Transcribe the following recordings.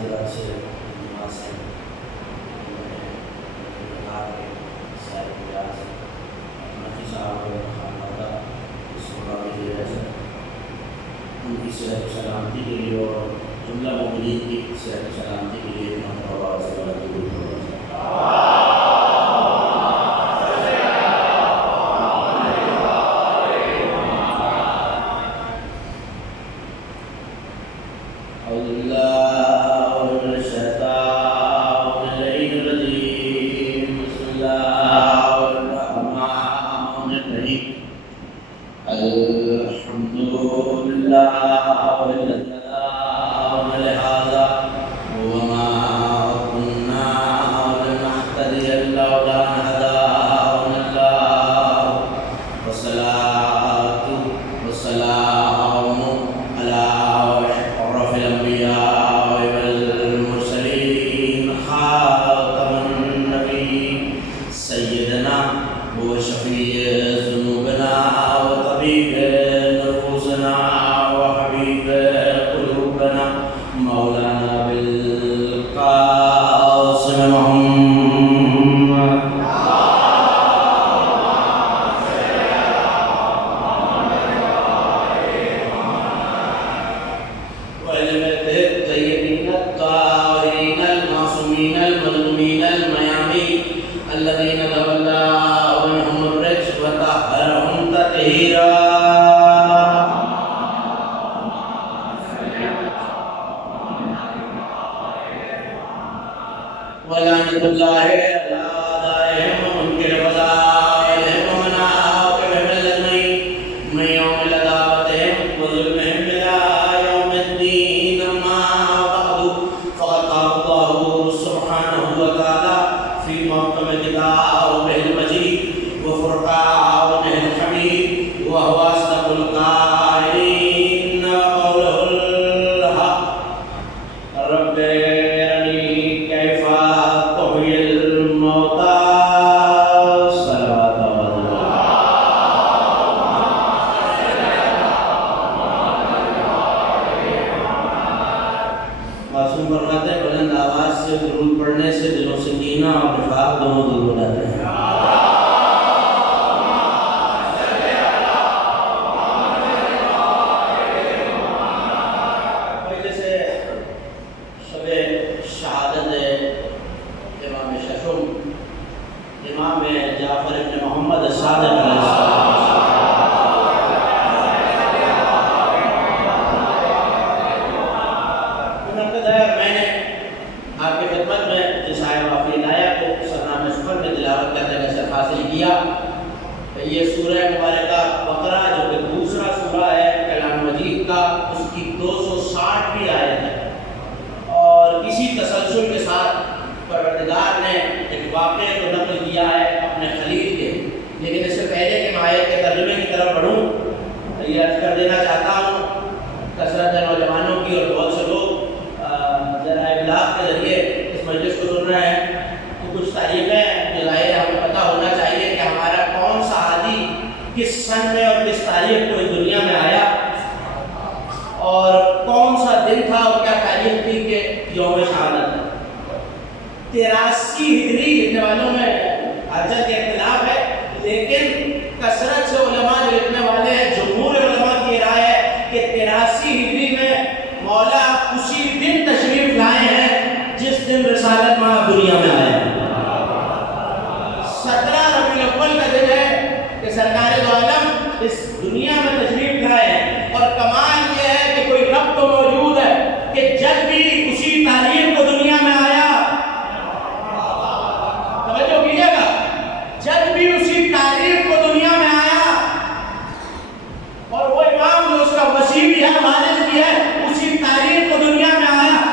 حضرات سے نماز سے سارے ریاض نفی صاحب خانوادہ اس مقام کی وجہ سے ان کی صحت و سلامتی کے لیے اور جملہ مومنین کی صحت و سلامتی کے لیے مرحبا اور وہ امام جو اس کا وسیع بھی ہے، والد بھی ہے، اسی تاریخ کو دنیا میں آیا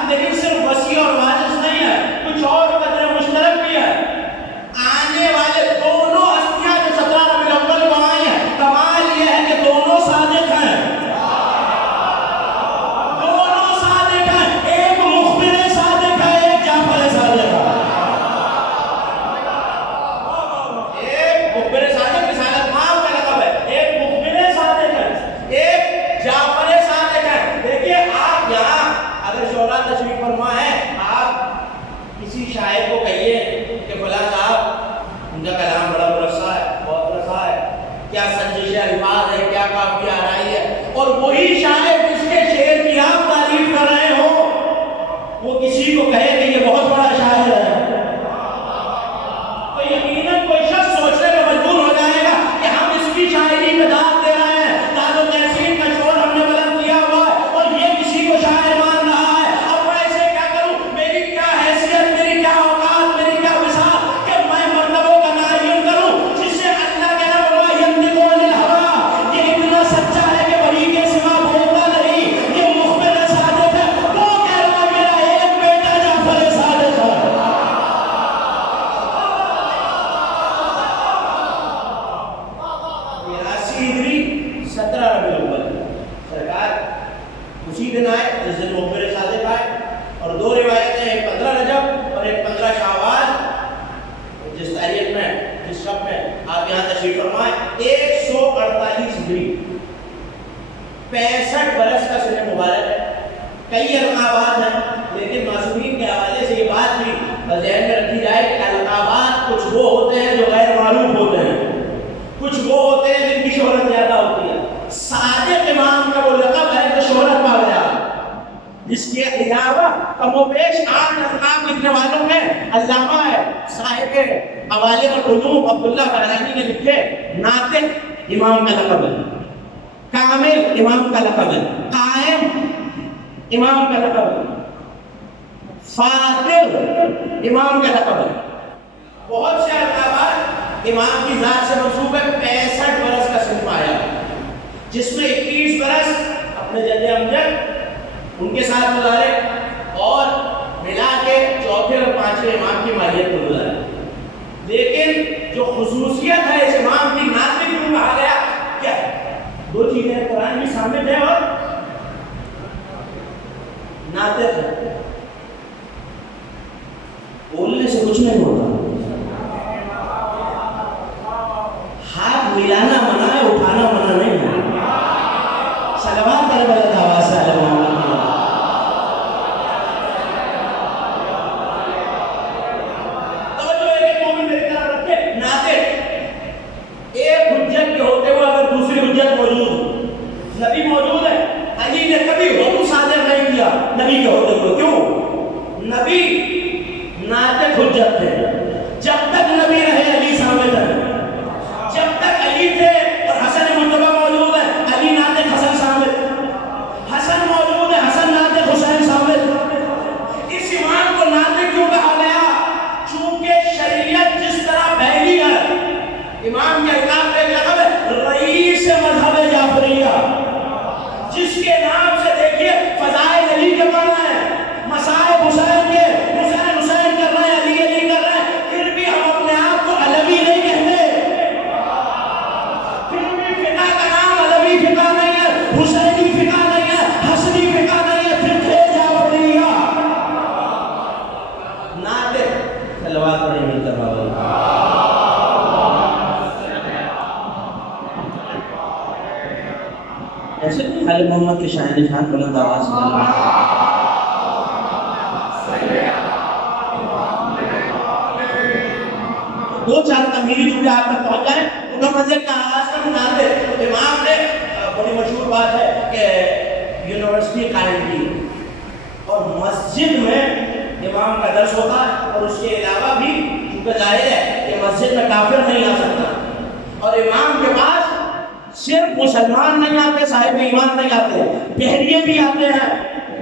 جس دن وہ میرے صادق آئے، اور 2 روایتیں، ایک 15 رجب اور ایک 15 شعبان، جس تاریخ میں جس شب میں آپ یہاں تشریف فرمائے 148 ہجری، 65 برس کا سن مبارک ہے۔ کئی القابات ہیں لیکن معصومین کے حوالے سے یہ بات بھی ذہن میں رکھی جائے کہ القابات کچھ وہ ہوتے ہیں جو غیر معروف ہوتے ہیں، کچھ وہ ہوتے ہیں جن کی شہرت زیادہ ہوتی ہے۔ صادق امام کا وہ لقب ہے جو شہرت پا گیا، جس کے علاوہ کم و بیش 8 القاب لکھنے والوں میں علامہ ہے صاحب حوالے العلوم عبداللہ بغدادی نے لکھے، ناطق امام کا لقب ہے، کامل امام کا لقب ہے، قائم امام کا لقب ہے، فاطر امام کا لقب ہے۔ بہت سے القابات امام کی ذات سے منسوب ہے۔ 65 برس کا سن پایا، جس میں 21 برس اپنے جد امجد ان کے ساتھ گزارے اور ملا کے چوتھے اور 5ویں امام کی ماہیت کو گزارے۔ لیکن جو خصوصیت ہے اس امام کی، ناطق کیوں کہا گیا؟ کیا 2 چیزیں، قرآن کی ثابت ہے اور ناطق ہے۔ بولنے سے کچھ نہیں ہوتا، ہاتھ ملانا منع ہے، اٹھانا منع نہیں ہے۔ صلوات پر بلند آواز سے علی محمد۔ نبی موجود ہے، علی نے کبھی حکم صادر نہیں کیا نبی کے ہوتے ہوئے، کیوں؟ نبی ناطق حجت تھے، جب تک نبی رہے علی ثابت ہے، جب تک علی تھے اور حسن مرتبہ موجود ہے، علی ناطق حسن ثابت، حسن موجود ہے، حسن ناطق حسین ثابت۔ اس امام کو ناطق کیوں کہا گیا؟ چونکہ شریعت جس طرح پھیلی ہے، امام کے القاب کا ایک لقب ہے رئیس مذہب جعفریہ، جس کے نام سے دیکھیے فضائل علی کے پڑھنا ہے، مصائب حسین کے، حسین حسین کر رہے ہیں، علی علی کر رہے ہیں، پھر بھی ہم اپنے آپ کو علوی نہیں کہتے، پھر بھی فقہ کا نام علوی فقہ نہیں ہے، حسینی فقہ نہیں ہے، حسنی فقہ نہیں ہے، پھر تھے جعفریہ۔ ناطق صلوات پڑھیں مل کر بابا۔ ایسے نہیں علی محمد کے شاعر خان بلند آواز سے 2-4 تمہیدی جملے آپ تک پہنچ جائیں، ان کا منظر کا آغاز کا مناظر امام نے بڑی مشہور بات ہے کہ یونیورسٹی قائم کی اور مسجد میں امام کا درس ہوتا ہے، اور اس کے علاوہ بھی چونکہ ظاہر ہے کہ مسجد میں کافر نہیں آ سکتا، اور امام کے پاس صرف مسلمان نہیں آتے، صاحب ایمان نہیں آتے، بحریے بھی آتے ہیں،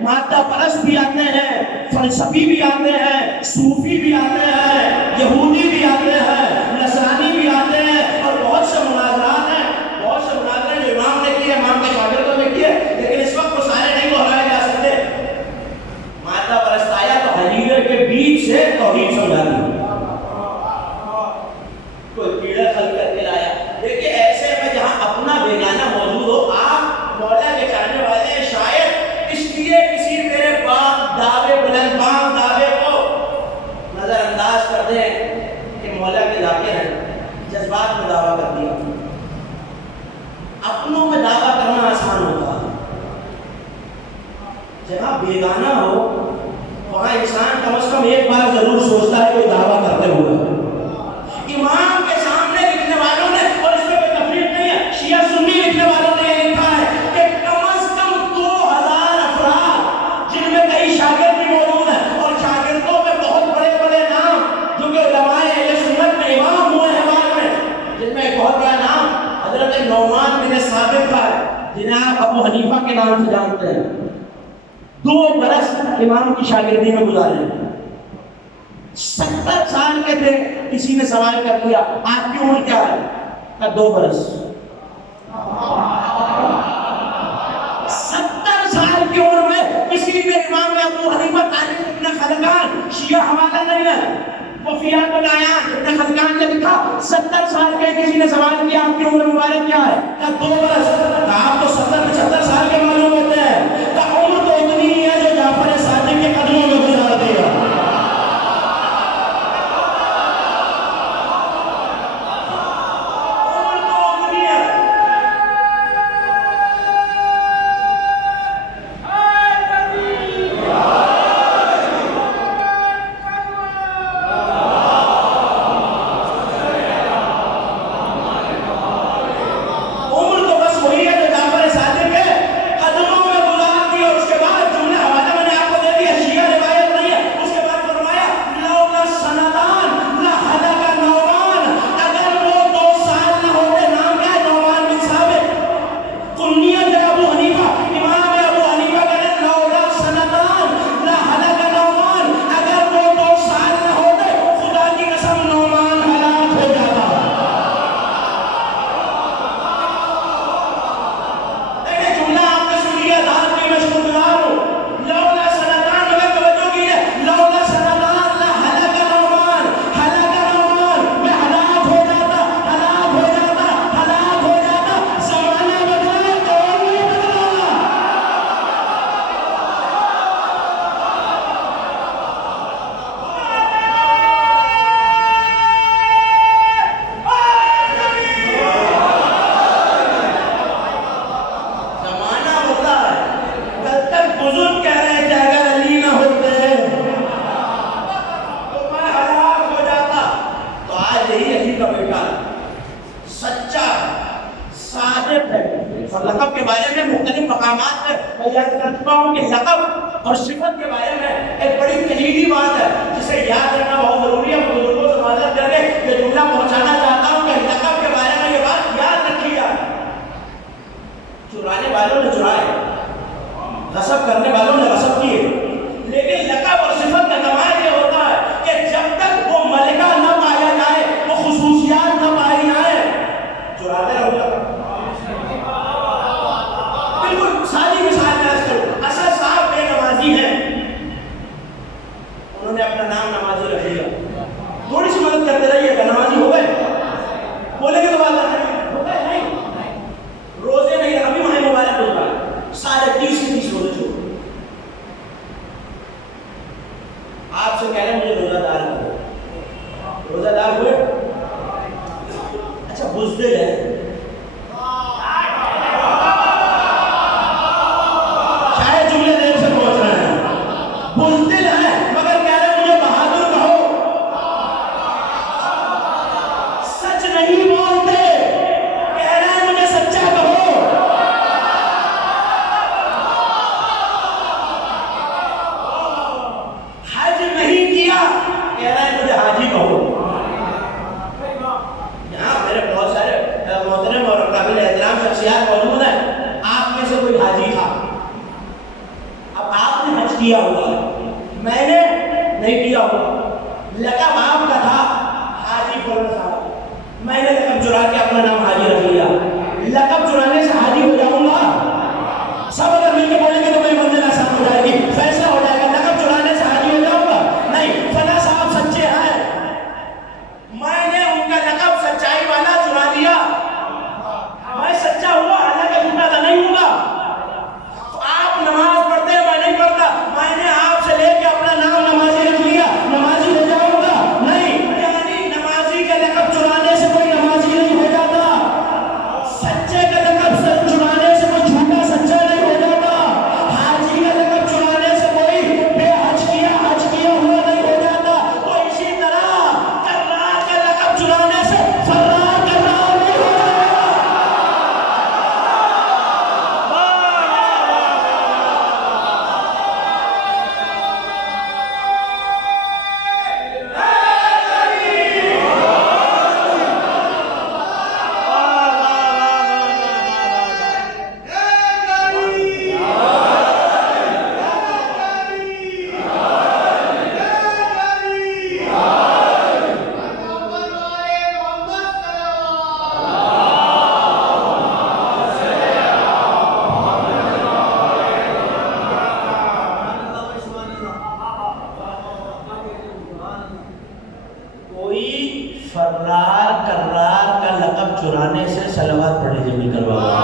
مادہ پرست بھی آتے ہیں، فلسفی بھی آتے ہیں، صوفی بھی آتے ہیں، یہودی بھی آتے ہیں، نصرانی بھی آتے ہیں، اور بہت سے مناظرات ہیں، بہت سے مناظرات جو امام نے کیے، امام کے شاگردوں نے کیے، لیکن اس وقت وہ سارے نہیں دہرائے جا سکتے۔ مادہ پرست آیا تو حجیرے کے بیچ سے توحید سمجھا دی، کوئی کیڑا کھل کر کے لایا۔ دیکھیے ایسے میں جہاں اپنا بیگانہ موجود ہو، آپ مولا کے چاہنے والے ہیں، شاید اس لیے کسی میرے پاک دعوے بلند پاک دعوے کو نظر انداز کر دیں کہ مولا کے ذاکر ہیں، جذبات میں دعویٰ کر دیا۔ اپنوں میں دعویٰ کرنا آسان ہوتا ہے، جہاں بیگانہ ہو وہاں انسان کم از کم ایک بار ضرور سوچتا ہے کوئی دعویٰ کرتے ہوئے۔ امام کے سامنے لکھنے والوں نے، اور اس میں کوئی تفریق نہیں ہے، شیعہ سنی لکھنے والوں نے یہ لکھا ہے کہ کم از کم 2000 افراد جن میں کئی شاگرد بھی موجود ہیں، اور شاگردوں میں بہت بڑے بڑے نام جو کہ علماء اہل سنت میں امام ہوئے ہیں بعد میں، جن میں ایک بہت بڑا نام حضرت نعمان بن ثابت کا ہے، جنہیں آپ ابو حنیفہ کے نام سے جانتے ہیں۔ 2 برس امام کی شاگردی میں گزارے، 70 سال کے تھے۔ کسی نے سوال کر دیا آپ کی عمر کیا ہے؟ کہا 2 برس۔ 70 سال کی عمر میں کسی نے امام ابو حنیفہ تاریخ ابن خلقان، شیعہ حوالہ نہیں ہے، وفیات العیان ابن خلقان نے لکھا 70 سال کے کسی نے سوال کیا آپ کی عمر مبارک کیا ہے؟ کہا 2 برس۔ کہا آپ تو 70-75 سال کے معلوم ہوتے ہیں۔ کہا عمر تو اتنی اور صفت کے بارے میں ایک بڑی کلیدی بات ہے جسے یاد رکھنا بہت ضروری ہے. بزرگوں سے معذرت کر کے یہ جملہ پہنچانا چاہتا ہوں کہ لقب کے بارے میں یہ بات یاد رکھی جائے. چرانے والوں نے چرائے، غصب کرنے والوں نے غصب کیے، لیکن لقب اور صفت کا کمال یہ ہوتا ہے کہ جب تک وہ ملکہ نہ پایا جائے، وہ خصوصیات نہ پائی جائے، چراتے رہو گا. بالکل ساری مثال پیش کرو. اسد صاحب بے نمازی ہیں، انہوں نے اپنا نام نمازی رکھ لیا. تھوڑی سی مدد کرتے رہیے گا، نمازی ہو گئے؟ بولے گے تو بات نہیں ہو گئے. نہیں روزے نہیں، ابھی وہاں مبارک ہو رہا ہے، 30 روزے چھوڑ. آپ سے کہہ رہے ہیں مجھے روزہ دار کرو، روزہ دار ہوئے؟ اچھا بزدل ہے، شاید جملے دیر سے پہنچ رہے ہیں. بزدل ہے مگر کہہ رہے ہیں مجھے بہادر کہو. سچ نہیں بولتے، کہہ رہے ہیں مجھے سچا کہو. حج نہیں کیا، کہہ رہے ہیں مجھے حاجی کہو. یہاں میرے بہت سارے محترم اور قابل احترام شخصیات موجود ہیں. آپ میں سے کوئی حاجی تھا، اب آپ نے حج کیا ہوا، میں نے نہیں کیا ہوا. لقب آپ کا تھا حاجی فلان صاحب، میں نے لقب چرا کے اپنا نام حاجی رکھ لیا. لقب چرانے سے حاجی ہو جاؤں گا؟ سب اگر مل کے بولیں گے تو میری منزل آسان ہو جائے گی، فیصلہ ہو جائے گا. لقب چرانے سے حاجی ہو جاؤں گا؟ نہیں. فلاں صاحب سچے ہیں، میں نے ان کا لقب سچائی والا چرا لیا، میں سچا ہوا حالانکہ جھوٹا تھا نہیں ہوگا. آپ نماز پڑھتے ہیں، میں نہیں پڑھتا، میں نے آپ سے لے کے اپنا نام نمازی رکھ لیا، نمازی ہو جاؤں گا؟ نہیں. یعنی نمازی کا لقب چرانے سے کوئی نمازی نہیں ہو جاتا، سچے کا لقب چرانے سے کوئی جھوٹا سچا نہیں ہو جاتا، حاجی کا لقب چرانے سے کوئی بے حج کیا ہوا نہیں ہو جاتا. تو اسی طرح کرار کا لقب چرانے سے فرار کرار نہیں ہو جاتا. کوئی فرار کرار کا لقب چرانے سے صلوات پڑھ لیجیے نکل والا.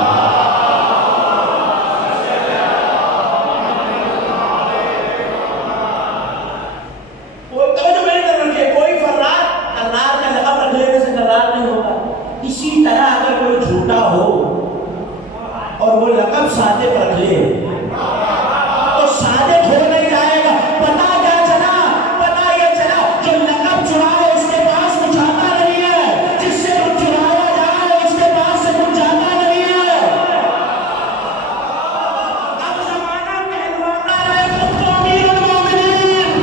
کوئی فرار کرار کا لقب رکھ لینے سے کرار نہیں ہوگا. اسی طرح اگر کوئی جھوٹا ہو اور وہ لقب صادق رکھ لے تو صادق ہو نہیں جائے گا. پتا کیا چلا؟ پتا یہ چلا جو لقب چرائے اس کے پاس کچھ آتا نہیں ہے، جس سے کچھ چرایا جائے اس کے پاس سے کچھ جاتا نہیں ہے. اب زمانہ کہلواتا ہے خود کو امیر المومنین.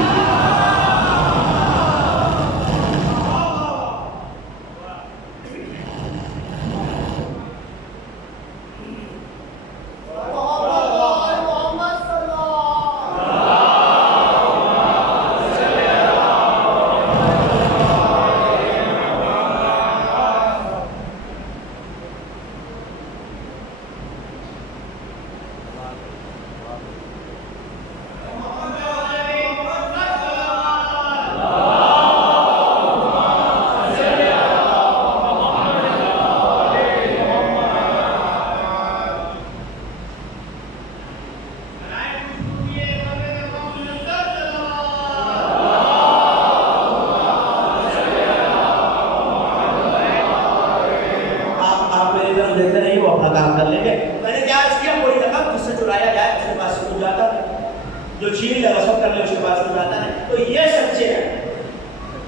جو چھین یا غصب کر لے اس کے پاس کچھ آتا نہیں. تو یہ سچے ہیں.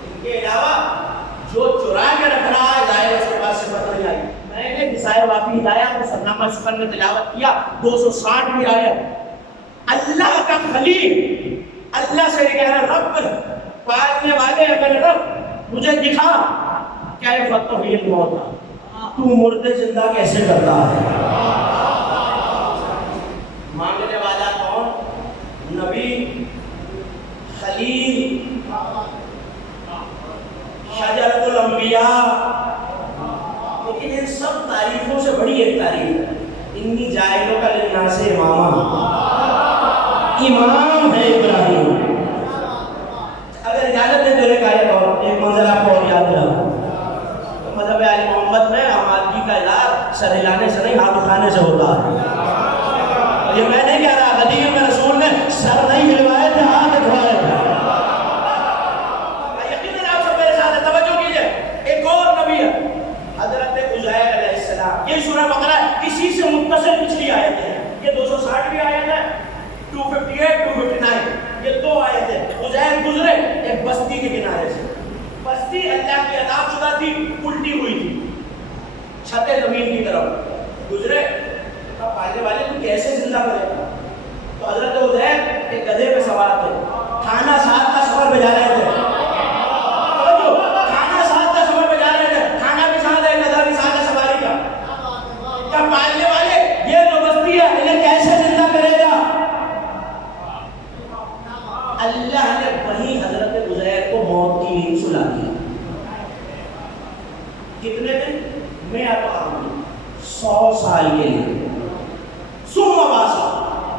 ان کے علاوہ جو چرا کے رکھ رہا ہے ظاہر اس کے پاس صفت نہیں آئی. میں نے نسائے واقعی ہدایات میں سرنامہ شکر میں تلاوت کیا 260 بھی آیت. اللہ کا خلیل اللہ سے کہہ رہا رب پالنے والے اگر رب مجھے دکھا کیف تحیی الموتى، تو مردے زندہ کیسے کرتا ہے؟ مانگنے والا کون؟ نبی، خلیل، شجرۃ الانبیاء. لیکن ان سب تعریفوں سے بڑی ایک تعریف ہے، انی جاعلک للناس اماما، امام ہے ابراہیم. اگر اجازت دے تو ایک منظر آپ کو اور یاد دلاؤں. مذہب آل محمد میں آمادگی کا علاج سر ہلانے سے نہیں ہاتھ اٹھانے سے ہوتا ہے. یہ میں نہیں کہہ رہا، حدیث میں رسول نے سر نہیں ہلوائے تھے، ہاتھ اٹھوائے تھے. یقیناً آپ سب میرے ساتھ توجہ کیجئے. ایک اور نبی ہے حضرت عزیر علیہ السلام. یہ سورہ بقرہ اسی سے متصل پچھلی آیت ہے. یہ 260 آیت ہے، 258 259 یہ دو آیت ہے. عزیر گزرے ایک بستی کے کنارے سے. بستی اللہ کی عطا شدہ تھی، الٹی ہوئی تھی، چھت زمین کی طرف گزرے. اب پالنے والے کو کیسے زندہ کرے گا؟ تو حضرت عزیر ایک گدھے پہ سوار تھے، کھانا ساتھ کا سفر پہ جا رہے تھے. کھانا ساتھ کا سفر پہ جا رہے تھے، کھانا بھی ساتھ ہے، گدھا بھی ساتھ ہے سواری کا. کیا پالنے والے یہ جو بستی ہے انہیں کیسے زندہ کرے گا؟ اللہ نے وہیں حضرت عزیر کو موت کی نیند سلا دیا. کتنے دن؟ 100 سال کے لیے. ثم باسا،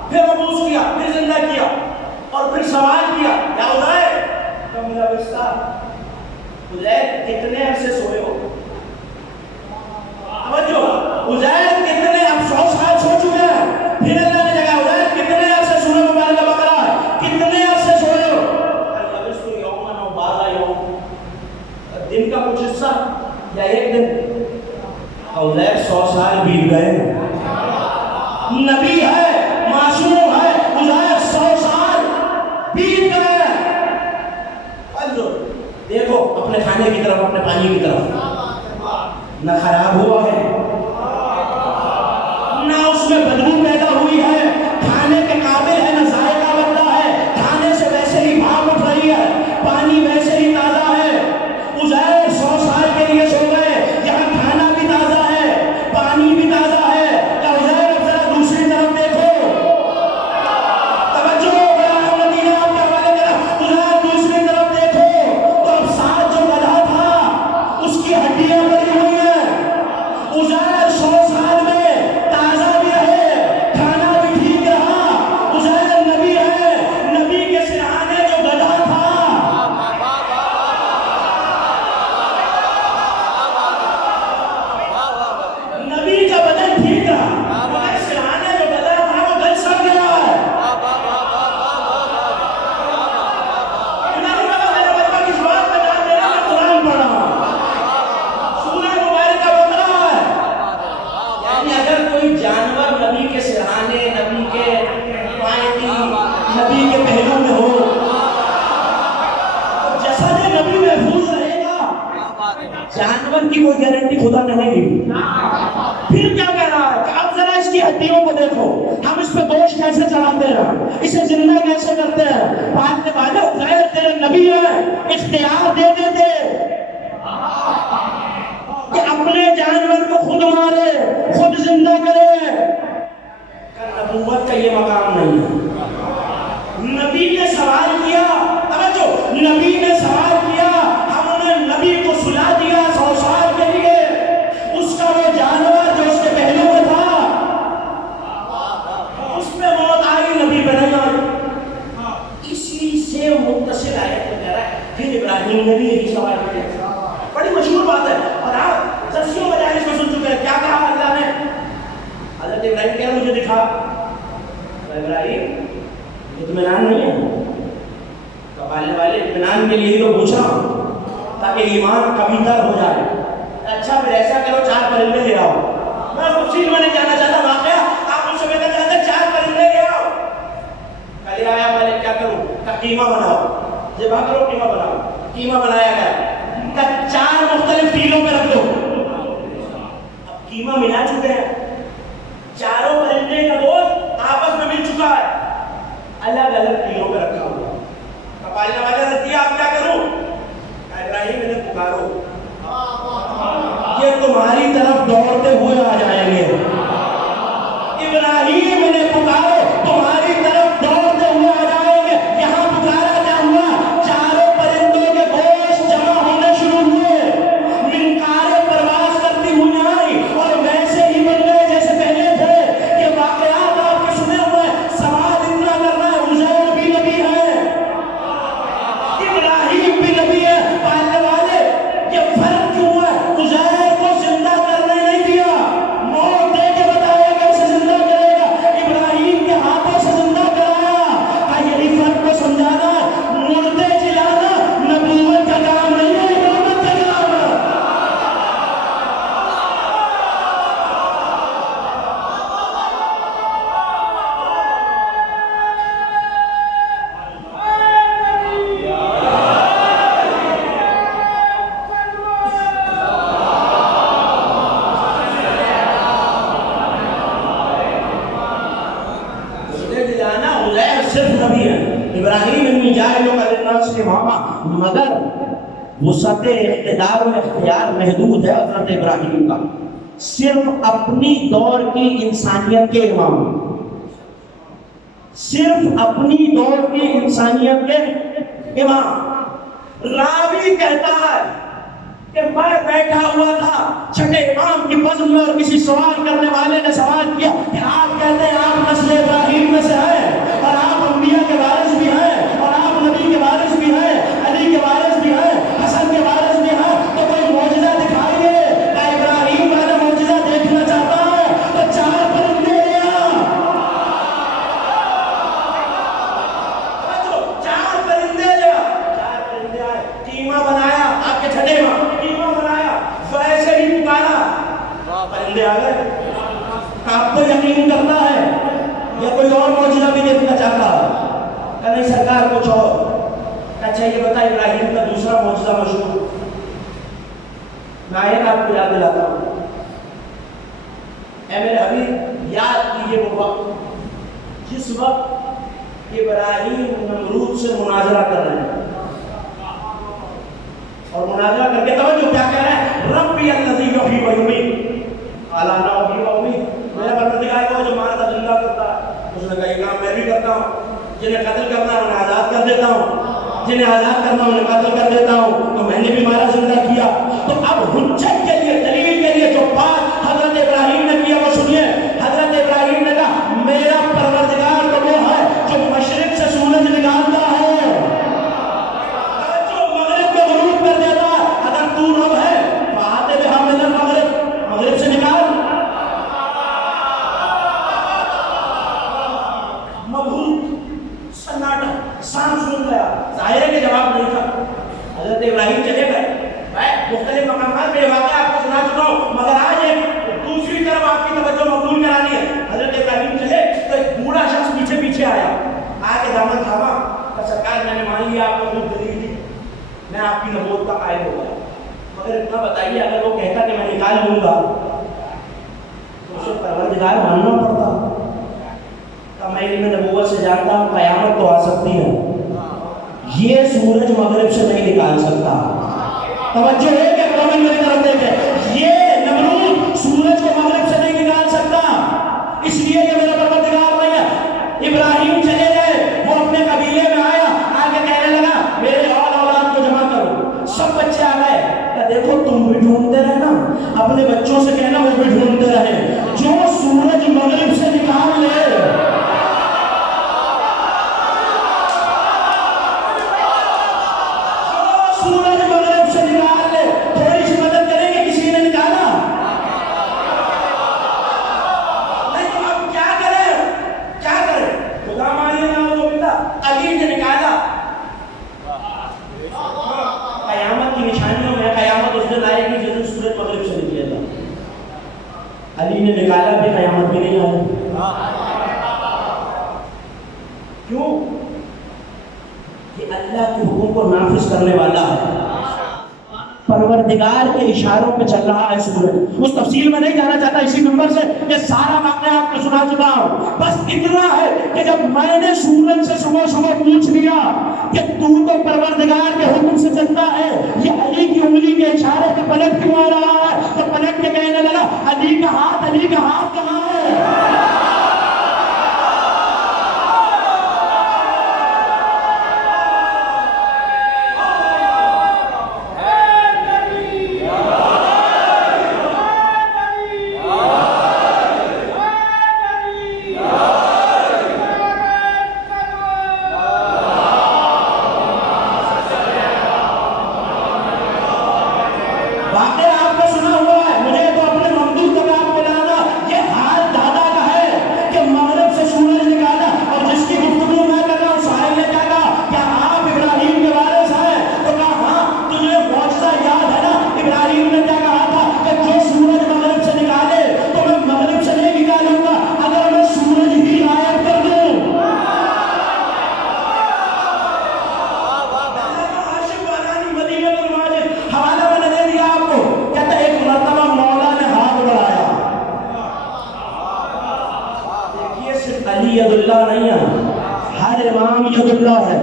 پھر مبعوث کیا، پھر زندہ کیا اور پھر سوال کیا یا عزیر کم لبثت، عزیر کتنے عرصے سوئے ہو؟ توجہ، عزیر کتنے اب 100 سال سو چکے ہیں. پھر اللہ نے کہا عزیر کتنے عرصے سورہ مبارکہ بقرہ ہے، کتنے عرصے سوئے ہو؟ لبثت یوما او بعض یوم، دن کا کچھ حصہ یا ایک دن. عزیر 100 سال بیت گئے. نبی ہے، معصوم ہے، عزیر 100 سال بیت گئے. دیکھو اپنے کھانے کی طرف، اپنے پانی کی طرف، نہ خراب ہوا ہے نہ اس میں بدبو پیدا ہوئی ہے، کھانے کے قابل ہے، نہ ذائقہ بنتا ہے، کھانے سے ویسے ہی بھاپ اٹھ رہی ہے، پانی ویسے ہی تازہ ہے. عزیر 100 سال کے لیے سو گئے، یہاں کھانا بھی تازہ ہے، پانی بھی تازہ ہے. یا عزیر اب ذرا دوسری طرف دیکھو، توجہ بیان مدینہ آپ کے حوالے کرا. عزیر دوسری طرف دیکھو تو اب ساتھ جو گدھا تھا اس کی ہڈیاں بڑی ہوئی ہیں. عزیر 100 سال میں تازہ بھی رہے، کھانا بھی ٹھیک رہا. عزیر نبی ہے، نبی کے سرہانے جو گدھا تھا نبی کا بدن ٹھیک رہا، مگر سرہانے جو گدھا تھا وہ گل سڑ گیا ہے. اللہ نے میرے بچہ کی بات بتا دے رہا ہے، قرآن پڑھ رہا ہوں، سورہ مبارکہ بقرہ ہے. یعنی اگر کوئی جانور نبی کے سرہانے، نبی کے پائیں، نبی کے پہلو میں ہو تو جسد نبی محفوظ رہے گا. جانور کی کوئی گارنٹی خدا نے نہیں دی. پھر کیا کہہ رہا ہے کہ اب ذرا اس کی ہڈیوں کو دیکھو، ہم اس پہ گوشت کیسے چڑھاتے ہیں، اسے زندہ کیسے کرتے ہیں. پالنے والے عزیر تیرے نبی ہیں، اختیار دے دیتے کہ اپنے جانور کو خود مارے، خود زندہ کرے. نبوت کا یہ مقام نہیں ہے. نبی نے سوال کیا، توجہ، نبی نے سوال کیا، ہم نے نبی کو سلا دیا 100 سال کے لیے. اس کا وہ جانور جو اس کے پہلو میں تھا اس میں موت آئی، نبی پہ نہیں آئی. اسی سے متصل آیت میں کہہ رہا ہے پھر ابراہیم نے بھی یہی سوال کیا. بڑی مشہور بات ہے اور آپ درسیوں مجالس میں سن چکے ہیں. کیا کہا اللہ نے؟ حضرت ابراہیم کہہ مجھے دکھا. ابراہیم اطمینان نہیں ہے، پالنے والے اطمینان کے لیے تو پوچھا تاکہ ایمان کبھی تر ہو جائے. اچھا پھر ایسا کرو 4 پرندے لے آؤ. میں تفصیل میں نہیں جانا چاہتا، واقعہ آپ مجھ سے بہتر جانتے ہیں. 4 پرندے لے آؤ. کل آیا میں کیا کروں؟ قیمہ بناؤ، ذبح کرو، قیمہ بناؤ. قیمہ بنایا گیا، 4 مختلف تیلوں پہ رکھ دو. اب قیمہ ملا چکے ہیں، چاروں پرندے کا گوشت آپس میں مل چکا ہے. الگ الگ تیروں پہ رکھا ہوا. کپال نوازا رکھ دیا, آپ کیا کروں؟ ابراہیم انہیں پکارو, یہ تمہاری طرف دوڑتے ہوئے آ جائیں گے. ابراہیم انہیں پکارو, تمہاری طرف دوڑتے ہوئے آ جائیں گے. یہاں پکارا کیا ہوا؟ چاروں پرندوں کے گوشت جمع ہونے شروع ہوئے, منقاریں پرواز کرتی ہوئی آئی اور ویسے ہی بن گئے جیسے پہلے تھے. یہ واقعات آپ کے سنے ہوئے ہیں. سوال اتنا کرنا ہے, عزیر بھی نبی ہے, ابراہیم بھی نبی ہے. پالنے والے یہ فرق کیوں ہے؟ عزیر کو زندہ کرنے نہیں دیا, موت دے کے بتایا کہ اسے زندہ کرے گا. ابراہیم کے ہاتھوں سے زندہ کرایا. یہی فرق کو سمجھانا ہے. مردے جلانا نبوت کا کام نہیں ہے, امامت کا کام ہے. صرف نبی ہے ابراہیم ابن جاہل للناس کے ماما, مگر وسعت اقتدار و اختیار محدود ہے حضرت ابراہیم کا. صرف اپنی دور کی انسانیت کے امام, صرف اپنی دور کی انسانیت کے امام. راوی کہتا ہے کہ میں بیٹھا ہوا تھا چھٹے امام کی بزم میں اور کسی سوال کرنے والے نے سوال کیا کہ آپ کہتے ہیں آپ نسل ابراہیم میں سے ہیں اور آپ انبیاء کے وارث بھی ہیں اور آپ نبی کے وارث بھی ہیں, علی کے وارث بھی ہیں, حسن کے وارث بھی ہیں, تو کوئی معجزہ دکھائیے. کہ ابراہیم والا معجزہ دیکھنا چاہتا ہے تو 4 پرندے لیا, 4 پرندے لیا, 4 پرندے آئے, قیمہ بنایا, آپ کے چھٹے امام قیمہ بنایا, ویسے ہی پکارا, پرندے آ گئے. آپ کو یقین کرتا ہے یا کوئی اور معجزہ بھی دیکھنا چاہتا ہے؟ کہ نہیں سرکار کچھ اور. اچھا یہ بتا ابراہیم کا دوسرا معجزہ مشہور, میں آیت آپ کو یاد دلاتا ہوں. اے میرے حبیب یاد کیجئے وہ وقت جس وقت ابراہیم نمرود سے مناظرہ کر رہے ہیں, اور مناظرہ کر کے توجہ کیا کہہ رہے ہیں؟ ربی الذی یحیی و یمیت الا انا احیی و امیت, میرا پروردگار وہ جو مارتا زندہ کرتا ہے. اس نے کہا یہ کام میں بھی کرتا ہوں, جنہیں قتل کرنا ہے انہیں آزاد کر دیتا ہوں, جنہیں آزاد کرنا انہیں قتل کر دیتا ہوں, تو میں نے بھی مارا زندہ کیا. تو اب حجت کے لیے, دلیل کے لیے جو بات حضرت ابراہیم نے کیا وہ سنیے. حضرت ابراہیم نے کہا میرا پروردگار تو وہ ہے جو مشرق سے سورج نکالتا ہے, جو مغرب میں غروب کر دیتا ہے. اگر تو رب ہے فآت بہا من المغرب, مغرب سے نکال. سانس سن گیا, ظاہر ہے کہ جواب نہیں تھا. حضرت ابراہیم چلے گئے. میں مختلف مقامات پہ یہ واقعہ آپ کو سنا چکا ہوں, مگر آج ایک دوسری طرف آپ کی توجہ مبذول کرانی ہے. حضرت ابراہیم چلے تو ایک بوڑھا شخص پیچھے پیچھے آیا, آ کے دامن تھاما, کہ سرکار میں نے مان لیا آپ کو خود دلیل دی, میں آپ کی نبوت کا قائل ہو گیا, مگر اتنا بتائیے اگر وہ کہتا کہ میں نکال لوں گا تو اسے پروردگار ماننا پڑتا. میں علم نبوت سے جانتا ہوں قیامت تو آ سکتی ہے, یہ سورج مغرب سے نہیں نکال سکتا. توجہ ہے کہ کامل میری طرف دیکھیں, یہ نمرود سورج کو مغرب سے نہیں نکال سکتا, اس لیے یہ میرا پروردگار نہیں ہے. ابراہیم چلے گئے, وہ اپنے قبیلے میں آیا, آگے کہنے لگا میرے اولاد کو جمع کرو. سب بچے آ گئے, کہ دیکھو تم بھی ڈھونڈتے رہنا, اپنے بچوں سے کہنا وہ بھی ڈھونڈتے رہے, جو سورج مغرب سے نکال لے. سورج مغرب سے نکال لے, تھوڑی سی مدد کریں گے, کسی نے نکالا نہیں تو اب کیا کریں, کیا کریں. خدا مانیے نا وہ بندہ علی نے نکالا. قیامت کی نشانیوں میں قیامت اس دن آئے گی جس دن سورج مغرب سے نکلے گا. علی نے نکالا بھی, قیامت بھی نہیں آئی. کیوں؟ کہ اللہ کے حکم کو نافذ کرنے والا ہے. پروردگار کے اشاروں پہ چل رہا ہے سورج. اس تفصیل میں نہیں جانا چاہتا اسی نمبر سے، یہ سارا واقعہ آپ کو سنا چکا ہوں. بس اتنا ہے کہ جب میں نے سورج سے صبح صبح پوچھ لیا کہ تو پروردگار کے حکم سے چلتا ہے، یہ علی کی انگلی کے اشارے پہ پلٹ کیوں آ رہا ہے، تو پلٹ کے کہنے لگا علی کا ہاتھ کہاں ہے؟ ید اللہ نہیں ہے، ہر امام ید اللہ ہے.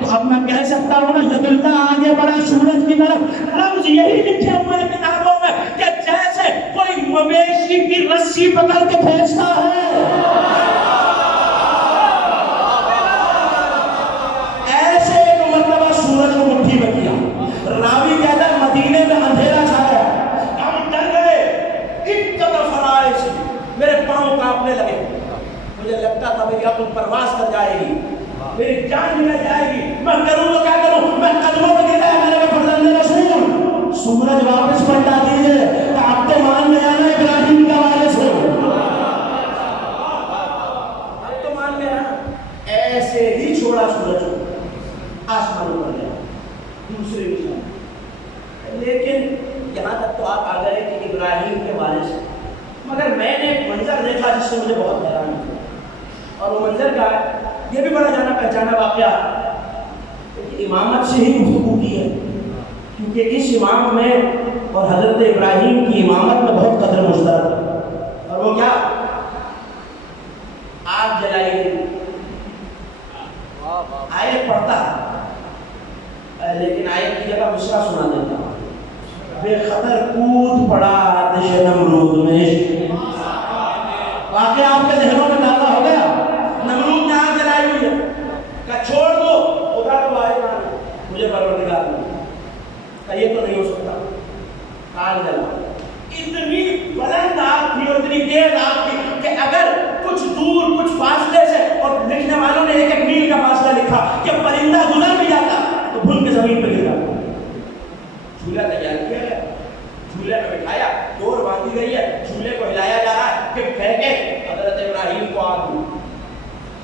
تو اب میں کہہ سکتا ہوں نا ید اللہ آگے بڑھا سورج کی طرف. رمز یہی لکھے ہوئے ہیں کتابوں میں کہ جیسے کوئی مویشی کی رسی پکڑ کے پھینچتا ہے، ایسے ایک مرتبہ سورج کو مٹھی میں کیا. راوی کہتا ہے مدینے میں اندھیرا چھا گیا، ہم ڈر گئے، ایک طرف فرائض میرے پاؤں کانپنے لگے. مجھے لگتا تھا میری عقل پرواز کر جائے گی، میری جان نکل جائے گی، میں کروں تو کیا کروں، میں قدموں میں گر گیا میرے فرزند رسول. سورج واپس پلٹا دیجیے تو آپ تو مان میں آنا ابراہیم کا وارث ہو، اب تو مان میں آنا. ایسے ہی چھوڑا سورج آسمانوں پر گیا دوسرے نشان. لیکن یہاں تک تو آپ آ گئے کہ ابراہیم کے وارث ہیں، مگر میں نے ایک منظر دیکھا جس سے مجھے بہت حیران ہوا. اور وہ منظر کا یہ بھی بڑا جانا پہچانا واقعہ کہ امامت سے ہی گفتگو کی ہے، کیونکہ اس امام میں اور حضرت ابراہیم کی امامت میں بہت قدر مشترک ہے. اور وہ کیا، آگ جلائی گئی. آیت پڑھتا لیکن آیت کی جگہ مصرع سنا دیتا. بے خطر کود پڑا آتش نمرود میں. واقعہ آپ کے ذہنوں میں تازہ ہو گیا. نمرود نے آگ جلائی ہوئی ہے، کہا چھوڑ دو، خدا تو آئے گا مجھے پروردگار دے. کہا یہ تو نہیں ہو سکتا. آگ جلا. اتنی بلند آگ تھی اور اتنی تیز آگ تھی کہ اگر کچھ دور کچھ فاصلے سے، اور لکھنے والوں نے ایک میل کا فاصلہ لکھا کہ پرندہ گزر بھی جاتا تو بھن کے زمین پہ گر جاتا. جھولا تیار کیا گیا، جھولے میں بٹھایا، ڈور باندھی گئی ہے، جھولے کو ہلایا جا رہا ہے کہ پھینکے حضرت ابراہیم کو آگ دی.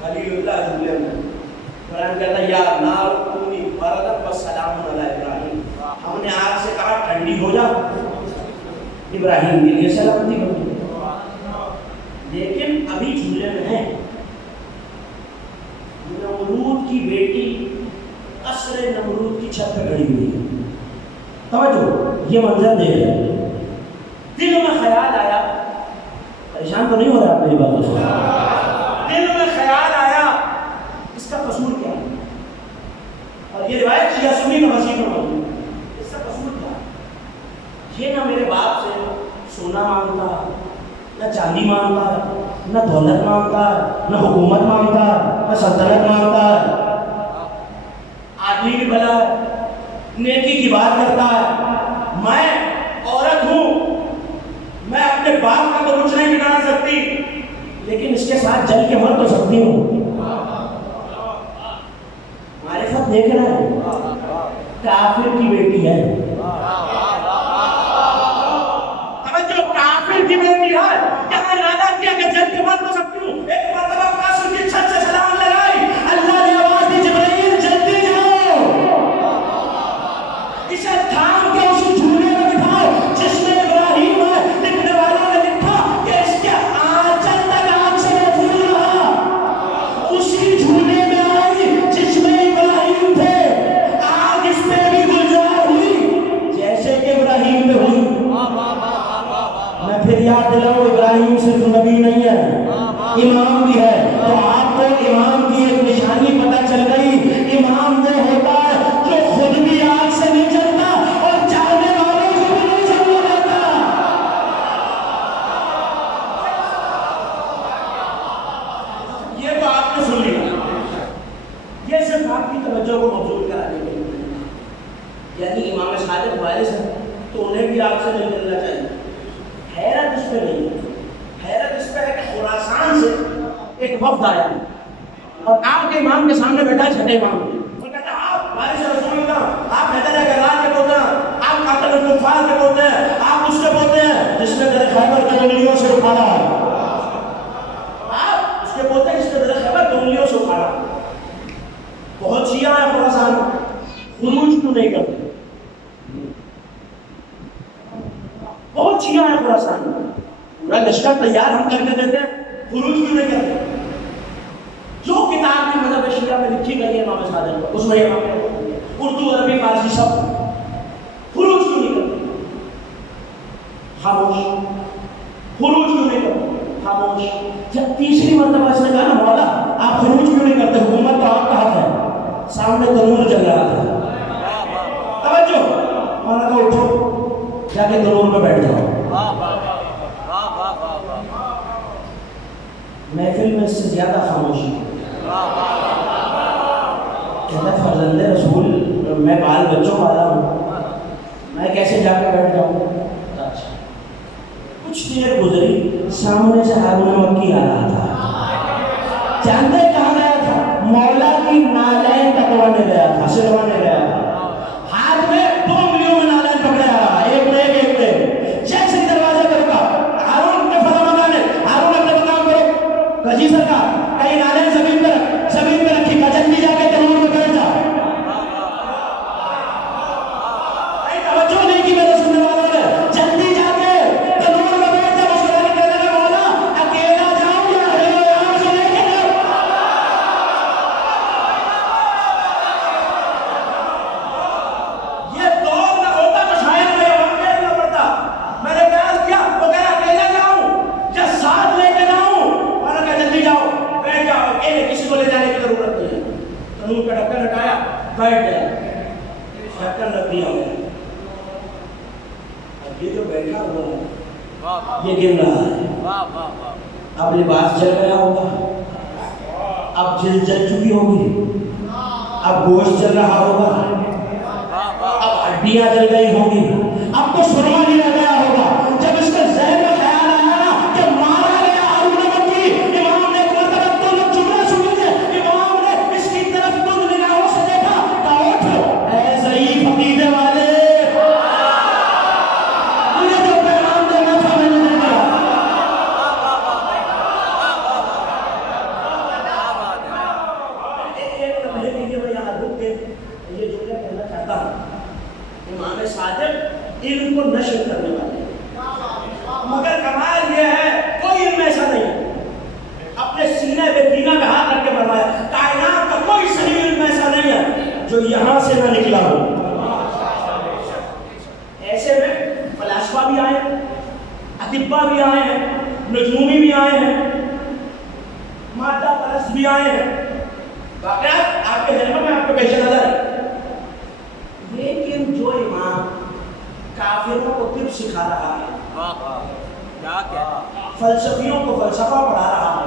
خلیل اللہ جھولے میں قرآن کہتا ہے یا نار کونی بردن والسلام علی ابراہیم. ہم نے آگ سے کہا ٹھنڈی ہو جا، ابراہیم کے لیے سلامتی ہو. لیکن ابھی جھولے میں ہیں. نمرود کی بیٹی قصر نمرود کی چھت پہ کھڑی ہوئی ہے. توجہ یہ منظر دیکھ رہے ہیں. دل میں خیال آیا، پریشان تو نہیں ہو رہا آپ میری باتوں سے، دل میں خیال آیا اس کا قصور کیا ہے. اور یہ روایت شیعہ سنی میں مسیح میں موجود ہے. اس کا قصور کیا ہے؟ یہ نہ میرے باپ سے سونا مانگتا ہے، نہ چاندی مانگتا ہے، نہ دولت مانگتا ہے، نہ حکومت مانگتا ہے، نہ سلطنت مانگتا ہے. آدمی بھی بھلا ہے، نیکی کی بات کرتا ہے. میں عورت ہوں، میں اپنے باپ کا تو کچھ نہیں بگاڑ سکتی، لیکن اس کے ساتھ جل کے مر تو سکتی ہوں. معرفت دیکھ رہا ہے، کافر کی بیٹی ہے. جو کافر کی بیٹی ہے یہاں ارادہ کیا کہ جل کے مر تو سکتی ہوں. ایک مرتبہ قاسم کی چھت سے چھلانگ لگائی، اللہ نے آواز دی جبرائیل جلدی جاؤ، اسے تھام کے اسی جھولے میں بٹھاؤ جس میں ابراہیم ہے. لکھنے والوں نے لکھا کہ اس کے آنچل تک آگ سے محفوظ رہا. اسی جھولے میں آئی جس میں ابراہیم تھے. آگ اس پہ بھی گلزار ہوئی. جیسے آپ کی توجہ کو مبذول کرانے کے لیے، یعنی امام صادق وارث ہیں تو انہیں بھی آپ سے نہیں ملنا چاہیے. حیرت اس پہ نہیں ہے، حیرت اس پہ ہے کہ خراسان سے ایک وفد آیا اور آپ کے امام کے سامنے بیٹھا چھٹے امام، اور کہتا آپ وارث رسول اللہ، آپ حیدر کرار کے پوتے ہیں، آپ قاتل الکفار کے پوتے ہیں، آپ اس کے پوتے ہیں جس نے میرے خیبر کے انگلیوں سے اکھاڑا، آپ اس کے پوتے ہیں جس نے میرے خیبر کے انگلیوں سے اکھاڑا. بہت شیعہ ہے خراسان، خروج کیوں نہیں کرتے؟ بہت شیعہ ہے خراسان، پورا لشکر تیار ہم کر کے دیتے ہیں، خروج کیوں نہیں کرتے؟ جو کتاب کی مذہب شیعہ میں لکھی گئی ہے امام صادق پر، اس میں امام نے اردو عربی فارسی سب، خروج کیوں نہیں کرتے؟ خاموش. خروج کیوں نہیں کرتے؟ خاموش. جب تیسری مرتبہ اس نے کہا نا مولا آپ خروج کیوں نہیں کرتے، حکومت تو آپ کا حق ہے، سامنے تنور جل رہا تھا. توجہ، مولا کو اٹھو جا کے تنور پہ بیٹھ جاؤ. محفل میں اس سے زیادہ خاموشی. کہتا ہے فرزند رسول میں بال بچوں والا ہوں، میں کیسے جا کے بیٹھ جاؤں؟ اچھا. کچھ دیر گزری، سامنے سے ہارون مکی آ رہا تھا. جانتے کہاں گیا تھا؟ مولا کی نالین تکوانے گیا تھا، سلوانے گیا تھا. ہاتھ میں 2 انگلیوں میں نالین پکڑے آ رہا، ایک میں ایک میں. جیسے دروازے پر رکا، ہارون کے فرما مکانے، ہارون اپنے مقام پر، جی سرکار کہیں نالین زمین پہ رکھ، زمین پہ رکھی، جلدی جا کے تنور میں بیٹھ جا. توجہ نہیں کی میرے سننے والوں نے، جلدی جا کے تنور میں بیٹھ جا. مسلمان کہنے لگا مولا اکیلا جاؤں یا یار سے لے کے جاؤں؟ یہ دور نہ ہوتا تو شاید میں واقعہ نہ پڑتا. میں نے کہا کیا؟ وہ کہہ رہا اکیلا جاؤں یا ساتھ لے کے جاؤں؟ میں نے کہا جلدی جاؤ، بیٹھ جاؤ، اکیلے کسی کو لے جانے کی ضرورت نہیں ہے. تنور کا ڈھکن ہٹایا، بیٹھ گیا، ڈھکن رکھ دیا. یہ جو بیٹھا ہوا ہے یہ گن رہا ہے. اب لباس جل گیا ہوگا، اب جلد جل چکی ہوگی، اب گوشت جل رہا ہوگا، اب ہڈیاں جل گئی ہوں گی، اب تو سرما نہیں رہ گیا ہوگا. جب اس کے ذہن میں خیال آیا نا کہ مارا گیا ہارون مکی، امام نے ایک مرتبہ تو جملہ سن لیجیے، امام نے اس کی طرف تند نگاہوں سے دیکھا، کہا اٹھ اے ضعیف عقیدے والے، امام صادق علم کو نشر کرنے والے، مگر کمال یہ ہے کوئی علم ایسا نہیں ہے. اپنے سینے پہ سینہ پہ ہاتھ رکھ کے فرمایا کائنات کا کوئی صحیح علم ایسا نہیں ہے جو یہاں سے نہ نکلا ہو. ایسے میں فلاسفہ بھی آئے ہیں، اطباء بھی آئے ہیں، نجومی بھی آئے ہیں، مادہ پرست بھی آئے ہیں. واقعات آپ کے ذہن میں آپ کے پیش نظر ہے. لیکن جو امام کافروں کو طب سکھا رہا ہے، فلسفیوں کو فلسفہ پڑھا رہا ہے،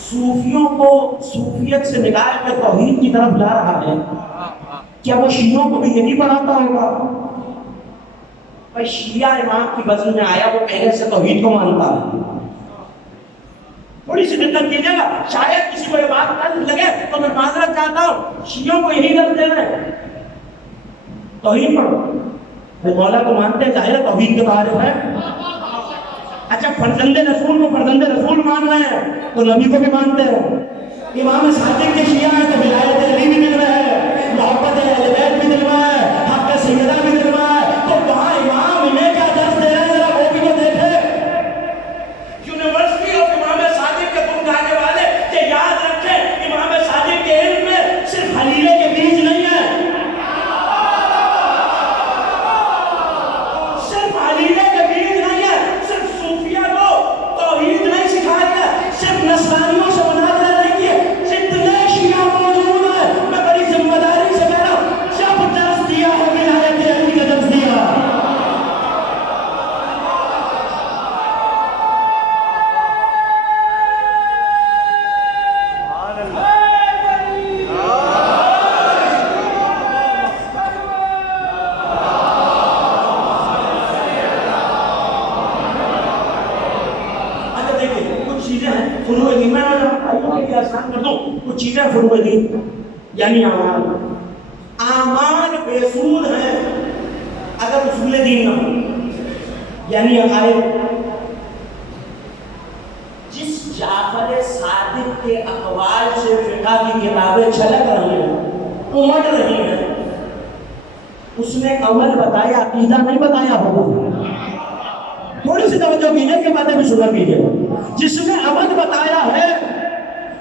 صوفیوں کو صوفیت سے نکال کے توحید کی طرف لا رہا ہے، کیا وہ شیعوں کو بھی یہی پڑھاتا ہوگا؟ بھائی شیعہ امام کی وزن میں آیا، وہ پہلے سے توحید کو مانتا ہے. تھوڑی سی دقت کیجیے گا، شاید کسی کو یہ بات نہ لگے تو میں معذرت چاہتا ہوں. شیعوں کو یہی لفظ دے رہے ہیں توحید پڑھو. مولا کو مانتے ہیں، ظاہر ہے توحید کے تعارف ہے. اچھا فرزند رسول کو فرزند رسول مان رہے ہیں تو نبی کو بھی مانتے ہیں. امام صادق کے شیعہ ہیں تو ولایت علی بھی دل میں ہے، محبت اہل بیت بھی دل میں ہے، حق سیدہ بھی دل میں ہے. تو وہاں امام انہیں کیا درس دے رہے ہیں، ذرا وہ بھی تو دیکھے. یونیورسٹی آف امام صادق کے بن جانے والے یہ یاد رکھیں، امام صادق کے علم میں صرف حلیلے کے بیج نہیں ہے، صرف حلیلے کے بیج نہیں ہے، صرف صوفیہ کو توحید نہیں سکھائی ہے، صرف نصرانیوں سے مناظرہ نہیں کیے. جتنے شیعہ بھائیوں کے لیے آسان کر دوں کچھ چیزیں فروغ دین، یعنی اعمال بے سود ہیں اگر اصول دین نہ ہو، یعنی عقائد۔ جس جعفر صادق کے اقوال سے فقہ کی کتابیں چھلک رہی ہیں، امڑ رہی ہیں، اس نے عمل بتایا، عقیدہ نہیں بتایا ہوگا۔ تھوڑی سی توجہ کیجیے کہ باتیں بھی سنا کیجیے۔ جس نے عمل بتایا ہے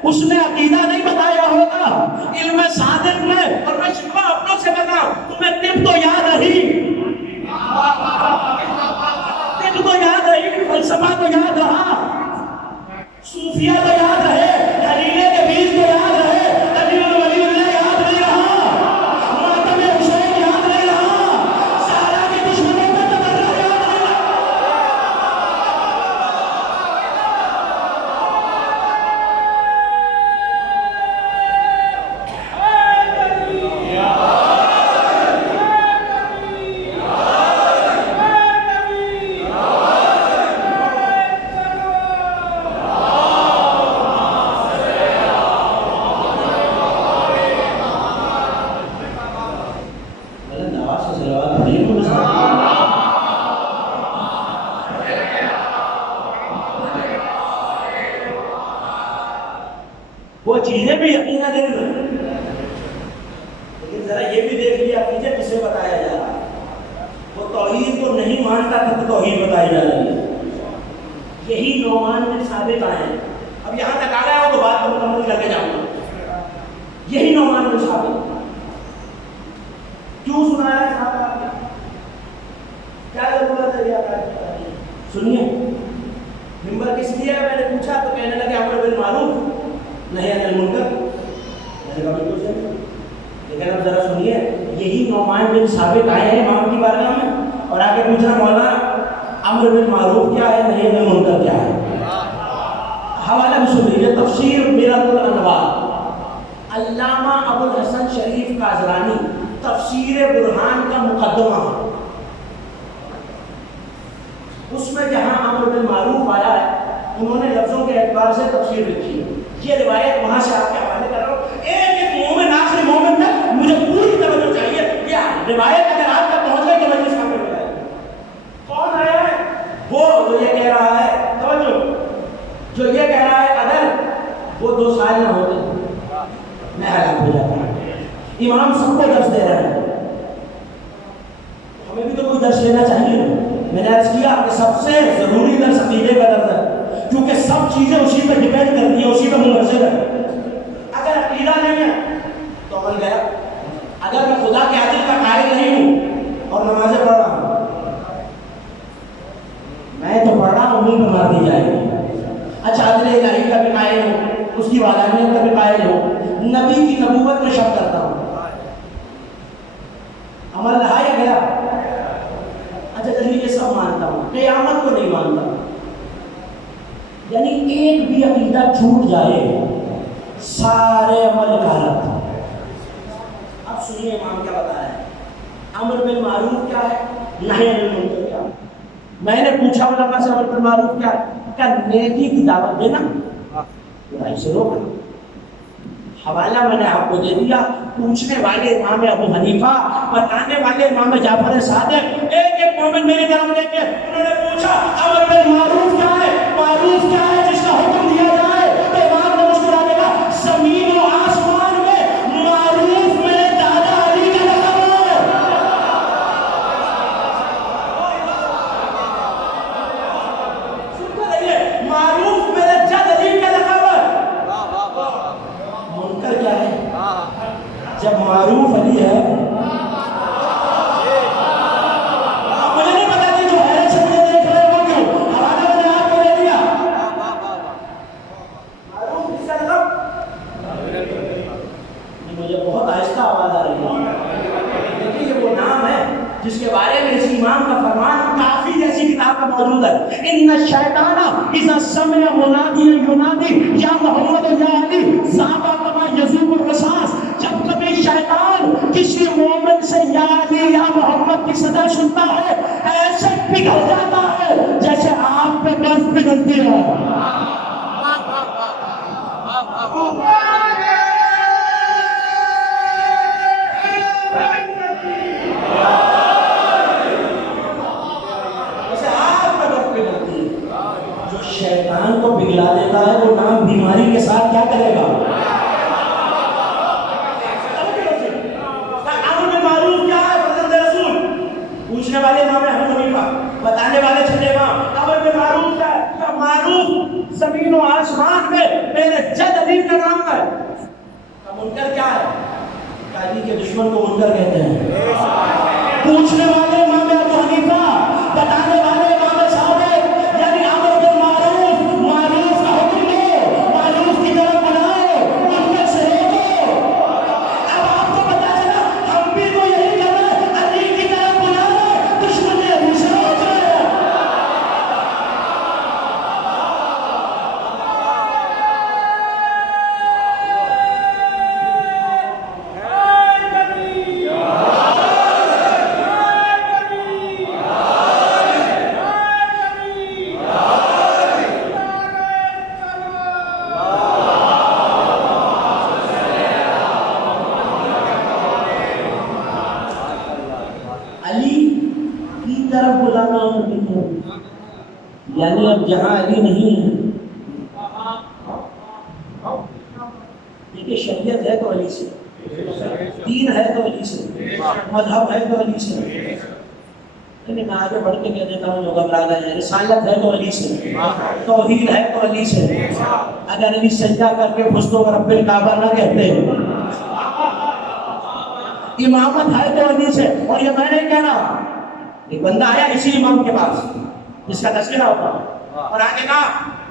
اس نے عقیدہ نہیں بتایا ہوگا۔ علم صادق میں، اور میں شکوہ اپنوں سے کرنا، تمہیں طب تو یاد رہی، طب تو یاد رہی، فلسفہ تو یاد رہا، صوفیہ تو یاد رہے، دلیلے کے بیچ تو یاد رہے، دلیل ولی اللہ یاد نہیں رہا، ماتم حسین یاد نہیں رہا، سارا کی دشمنوں کا تبرہ یاد نہیں رہا۔ وہ چیزیں بھی یقیناً دیں گے، لیکن ذرا یہ بھی دیکھ لیا کیجیے کسے بتایا جا رہا ہے۔ وہ توحید کو نہیں مانتا تھا تو توحید بتائی جا رہی ہے۔ یہی نعمان بن ثابت آئے ہیں، اب یہاں تک آ گیا ہو تو بات کو مکمل کر کے جاؤں گا۔ یہی نعمان بن ثابت کیوں سنایا ہے صاحب آپ نے؟ کیا ضرورت ہے یہ آپ سنیے؟ ممبر کس لیے ہے؟ میں نے پوچھا تو کہنے لگے امر بالمعروف نہیں عن المنکر۔ میں نے کہا بالکل صحیح، لیکن اب ذرا سنیے، یہی نعمان بن ثابت آئے ہیں امام کی بارگاہ میں اور آ کے پوچھنا مولانا امر بالمعروف کیا ہے، نہیں عن المنکر کیا ہے؟ حوالہ بھی سن لیجیے، تفسیر میرۃ الانوار، علامہ ابو الحسن شریف قازرانی، تفسیر برہان کا مقدمہ، اس میں جہاں امر بالمعروف آیا ہے انہوں نے لفظوں کے اعتبار سے تفسیر لکھی ہے۔ یہ روایت وہاں سے آپ کے حوالے کر رہا ہوں، ایک ایک مومن آخری مومن تک مجھے پوری توجہ چاہیے۔ یہ روایت اگر آپ تک پہنچ گئی تو مجلس کامل ہو جائے۔ کون آیا ہے؟ وہ جو یہ کہہ رہا ہے، توجہ، جو یہ کہہ رہا ہے اگر وہ 2 سال نہ ہوتے میں ہلاک ہو جاتا۔ امام سب کو درس دے رہے ہیں، ہمیں بھی تو کوئی درس لینا چاہیے۔ میں نے عرض کیا کہ سب سے ضروری درس عقیدے کا درس ہے، کیونکہ سب چیزیں اسی پہ ڈیپینڈ کرتی ہیں، اسی پہ منحصر ہے۔ اگر عقیدہ نہیں ہے تو عمل گیا۔ اگر میں خدا کے عدل کا قائل نہیں ہوں اور نمازیں پڑھ رہا ہوں، میں تو پڑھ رہا ہوں، انہیں پہ مار دی جائے گی۔ اچھا عدل الہی کا بھی قائل ہوں، اس کی وحدانیت کا بھی قائل ہوں، نبی کی نبوت میں شک کرتا ہوں، عمل رہا یا گیا؟ اچھا چلیے یہ سب مانتا ہوں، قیامت کو نہیں مانتا، یعنی ایک بھی عقیدہ چھوٹ جائے سارے عمل غلط۔ اب سنیے امام کیا بتا رہے ہیں، امر بالمعروف کیا ہے، نہی عن المنکر کیا ہے۔ میں نے پوچھا علماء سے امر بالمعروف کیا ہے، کہ نیکی کی دعوت دینا، برائی سے روکنا۔ حوالہ میں نے آپ کو دے دیا، پوچھنے والے امام ابو حنیفہ، بتانے والے امام جعفر صادق، ایک ایک مومن میری طرف لے کے انہوں نے پوچھا امر بالمعروف کیا ہے، معروف کیا ہے جس کا حکم دیا جائے، تو امام نے مسکرا کے کہا زمین و آسمان میں معروف میرے دادا علی کا لقب ہے۔ سنتے رہیے، معروف میرے جد علی کا لقب ہے۔ منکر کیا ہے؟ جب معروف علی ہے، مجھے نہیں پتا کہ جو حیرت سے مجھے دیکھ رہے ہو کیوں، حوالہ میں نے آپ کو دے دیا۔ معروف کس کا لقب؟ مجھے بہت آہستہ آواز آ رہی ہے، دیکھیے یہ وہ نام ہے جس کے بارے میں اس امام کا فرمان کافی جیسی کتاب کا موجود ہے۔ ان الشیطان اذا سمع منادیا ینادی یا محمد یا علی ذاب کما یذوب الرصاص، جب کبھی شیطان کسی مومن سے یا علی یا محمد کی صدا سنتا ہے ایسے پگھل جاتا ہے جیسے آگ پہ برف پگھلتی ہے۔ منکر کیا ہے؟ علی کے دشمن کو منکر کہتے ہیں. پوچھنے والے امام ابو حنیفہ، بتانے والے امام ثابت، یعنی امر بالمعروف، معروف کا حکم دو، معروف کی طرف بلاؤ، منکر سے روکو. اب آپ کو پتا چلا ہم بھی تو یہی کر رہے ہیں، علی کی طرف بلا رہے، دشمن ابو سے روک رہے ہیں. یعنی اب جہاں علی نہیں ہے، دیکھیے شریعت ہے تو علی سے، دین ہے تو علی سے، مذہب ہے تو علی سے. لیکن میں آگے بڑھ کے کہہ دیتا ہوں جو گھبرا گئے ہیں، رسالت ہے تو علی سے، توحید ہے تو علی سے. اگر علی سجدہ کر کے فزتو رب الکعبہ نہ کہتے، امامت ہے تو علی سے. اور یہ میں نہیں کہہ رہا، ایک بندہ آیا اسی امام کے پاس جس کا تذکرہ ہوتا اور آگے کہا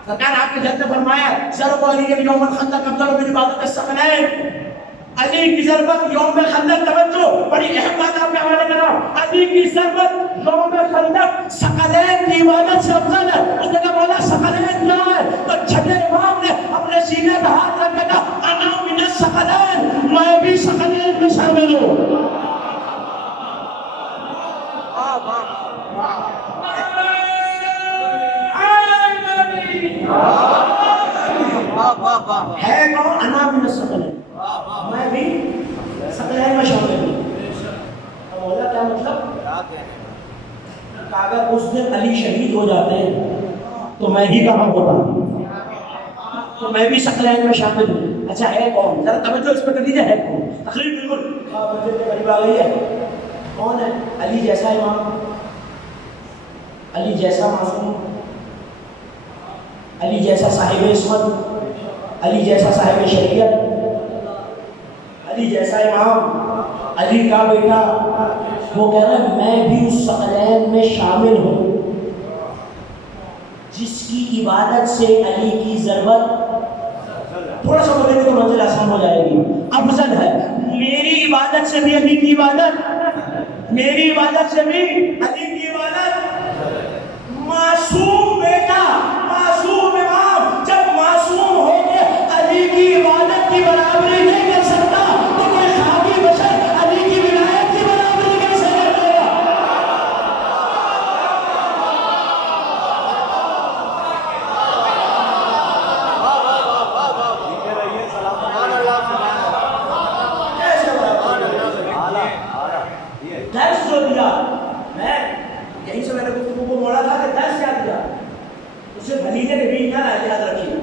سرکار آپ کے جد نے فرمایا ضرب علی یوم الخندق افضل من عبادت الثقلین. علی کی ضربت یوم خندق، توجہ بڑی اہم بات آپ کے حوالے کر رہا ہوں، علی کی ضربت یوم خندق ثقلین کی عبادت سے افضل ہے. اس نے کہا مولا ثقلین کیا ہے؟ تو چھٹے امام نے اپنے سینے پہ ہاتھ رکھ کے کہا انا من الثقلین، میں بھی ثقلین میں شامل ہوں. ہے کون؟ انا من الثقلین، میں بھی ثقلین میں شامل ہوں. اب بولا کیا مطلب؟ اگر اس دن علی شہید ہو جاتے ہیں تو میں ہی کہاں ہوتا، تو میں بھی ثقلین میں شامل ہوں. اچھا ہے کون؟ ذرا توجہ اس پہ کر دیجیے، ہے کون؟ تقریر بالکل بجٹ کے قریب آ گئی ہے. کون ہے؟ علی جیسا امام، علی جیسا معصوم، علی جیسا صاحب عصمت، علی جیسا صاحب شریعت، علی جیسا امام، علی کا بیٹا. وہ کہہ رہا ہے میں بھی اس ثقلین میں شامل ہوں جس کی عبادت سے علی کی ضرورت. تھوڑا سا بولیں گے تو منزل آسان ہو جائے گی. افضل ہے میری عبادت سے بھی علی کی عبادت، میری عبادت سے بھی علی کی عبادت. معصوم بیٹا، معصوم امام جب معصوم ہو کے علی کی عبادت کی برابری نہیں کر سکتا تو کوئی خاکی بشر علی کی ولایت کی برابری کیسے کرے گا؟ درس جو دیا میں یہیں سے میں نے گفتگو کو موڑا تھا کہ درس کیا دیا، اسے بھلینے کے بیچ نہ رہے، یاد رکھیے.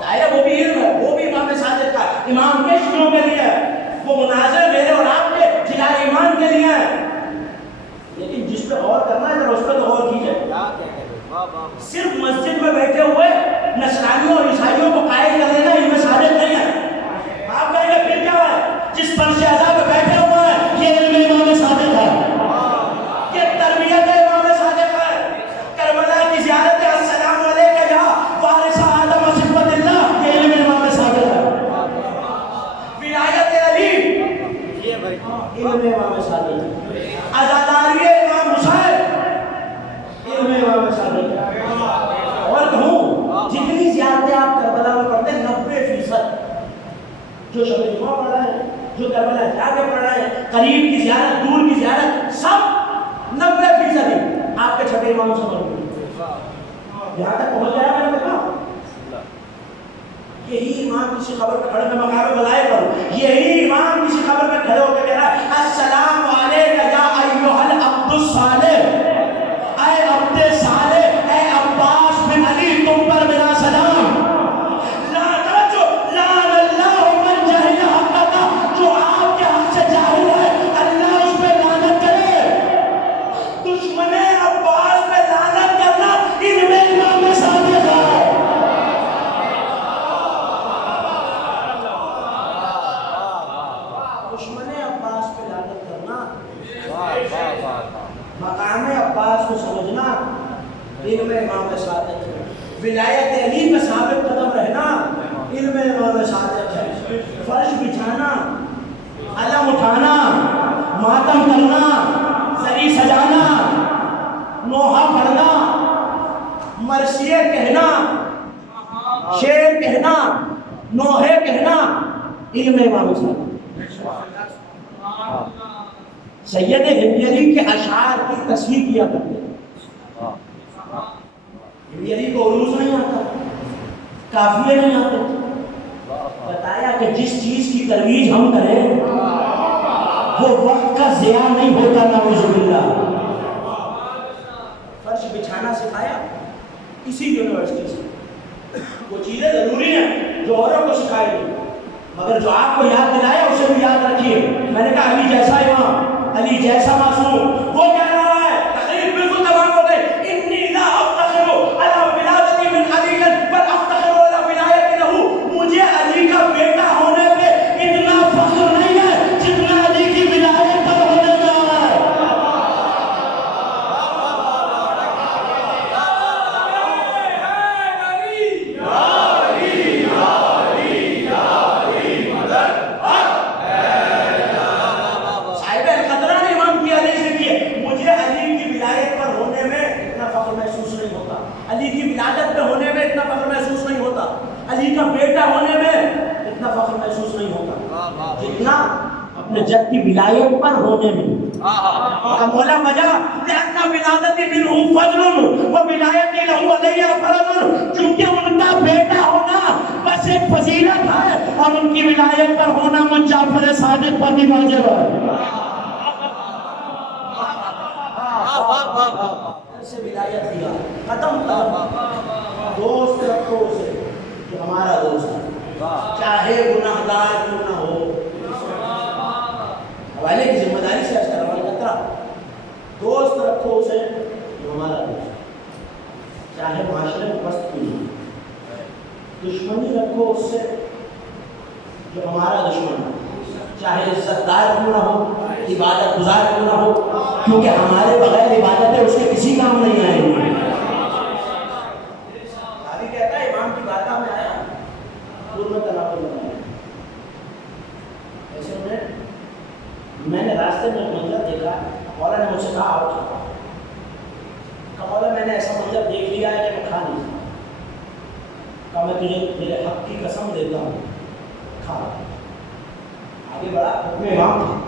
ظاہر ہے وہ بھی علم ہے، وہ بھی امام صادق کا امام کے شروع کے لیے ہے، وہ مناظر میرے اور آپ کے جلائے ایمان کے لیے ہے. لیکن جس پہ غور کرنا ہے اس پہ تو غور کیجیے. صرف مسجد میں بیٹھے ہوئے نصرانیوں اور عیسائیوں کو قائل کر لینا علم صادق نہیں ہے. آپ کہیں گے پھر کیا ہے؟ جس فرش اعضاء پہ بیٹھے ہوئے ہیں یہ علم امام صادق ہے، یہ تربیت امام صادق ہے. کربلا کی زیارت السلام علیکہ یا وارث آدم صفت اللہ، یہ علم امام صادق ہے. ولایت علی علم امام صادق ہے. عزاداری امام حسین علم امام صادق ہے. اور کہوں جتنی زیارتیں آپ کربلا میں پڑھتے ہیں 90% جو شب جمعہ پڑھ رہے ہیں، جو کربلا جا کے پڑھ رہے ہیں، قریب کی زیارت دور کی زیارت، سب 90% آپ کے چھٹے امام سے پڑھتے ہیں. یہاں تک پہنچ جایا میں نے کہا یہی امام کسی خبر پہ کھڑے میں مقام بلائے پر، یہی امام کسی خبر پہ کھڑے ہو کے کہہ رہا ہے السلام علیکہ یا ایھا العبد الصالح، اے عبد صالح، اے عباس بن علی تم پر میرا سلام. جو آپ کے حق سے جاہل ہے اللہ اس پہ لعنت کرے. دشمن عباس پہ لعنت کرنا ان میں امام صادق ہے. علم امام صادق ہے، ولایت علی پہ ثابت قدم رہنا علم امام صادق ہے، فرش بچھانا، علم اٹھانا، ماتم کرنا، سری سجانا، نوحہ پڑھنا، مرثیے کہنا، شعر کہنا، نوحے کہنا، علم امام صادق۔ سید ہندی علی کے اشعار کی تصحیح کیا کرتے ہیں، ہندی علی کو عروض نہیں آتا، قافیے نہیں آتے، بتایا کہ جس چیز کی ترویج ہم کریں وہ وقت کا ضیاع نہیں ہوتا، نعوذ باللہ۔ فرش بچھانا سکھایا اسی یونیورسٹی سے، وہ چیزیں ضروری ہیں جو اوروں کو سکھائی گئی، مگر جو آپ کو یاد دلایا اسے بھی یاد رکھیے۔ میں نے کہا علی جیسا امام، علی جیسا معصوم، وہ کہہ رہا ہے تقریب بالکل تمام ہو گئی، انی لا افتخر علی ولادتی من علی بل افتخر علی ولایت لہ، مجھے علی کا بیٹا ہونے پہ اتنا فخر نہیں ہے جتنا علی کی ولایت پر ہونے کا ہے۔ علی کی ولادت پہ ہونے میں اتنا فخر محسوس نہیں ہوتا، علی کا بیٹا ہونے میں اتنا فخر محسوس نہیں ہوتا جتنا اپنے جد کی ولایت پر ہونے میں۔ مولا وجہ لأن ولادتی منہ فضل وولایتی لہ علیہ فرض، کیونکہ ان کا بیٹا ہونا بس ایک فضیلت ہے اور ان کی ولایت پر ہونا مجھ جعفر صادق پر بھی واجب ہے۔ سے ولایت دیا، ختم دوست رکھو اسے جو ہمارا دوست ہے، چاہے گناہ گار کیوں نہ ہو۔ حوالے کی ذمہ داری سے اشتر عمل کرتا، دوست رکھو اسے جو ہمارا دوست ہے، چاہے معاشرے میں پست کیوں نہ ہو۔ دشمنی رکھو اس سے جو ہمارا دشمن ہے، چاہے عزت دار کیوں نہ ہو، عبادت گزار کیوں نہ ہو، کیونکہ ہمارے بغیر عبادتیں اس کے کسی کام نہیں آئیں گی۔ ابھی کہتا ہے امام کی بارگاہ میں آیا، دور میں تناقض بنایا، ایسے میں نے راستے میں منظر دیکھا، مولا نے مجھ سے کہا آؤ کھاؤ، کہا مولا میں نے ایسا منظر دیکھ لیا ہے کہ میں کھا نہیں سکتا، کہا میں تجھے میرے حق کی قسم دیتا ہوں کھا۔ آگے بڑا حکم امام تھا،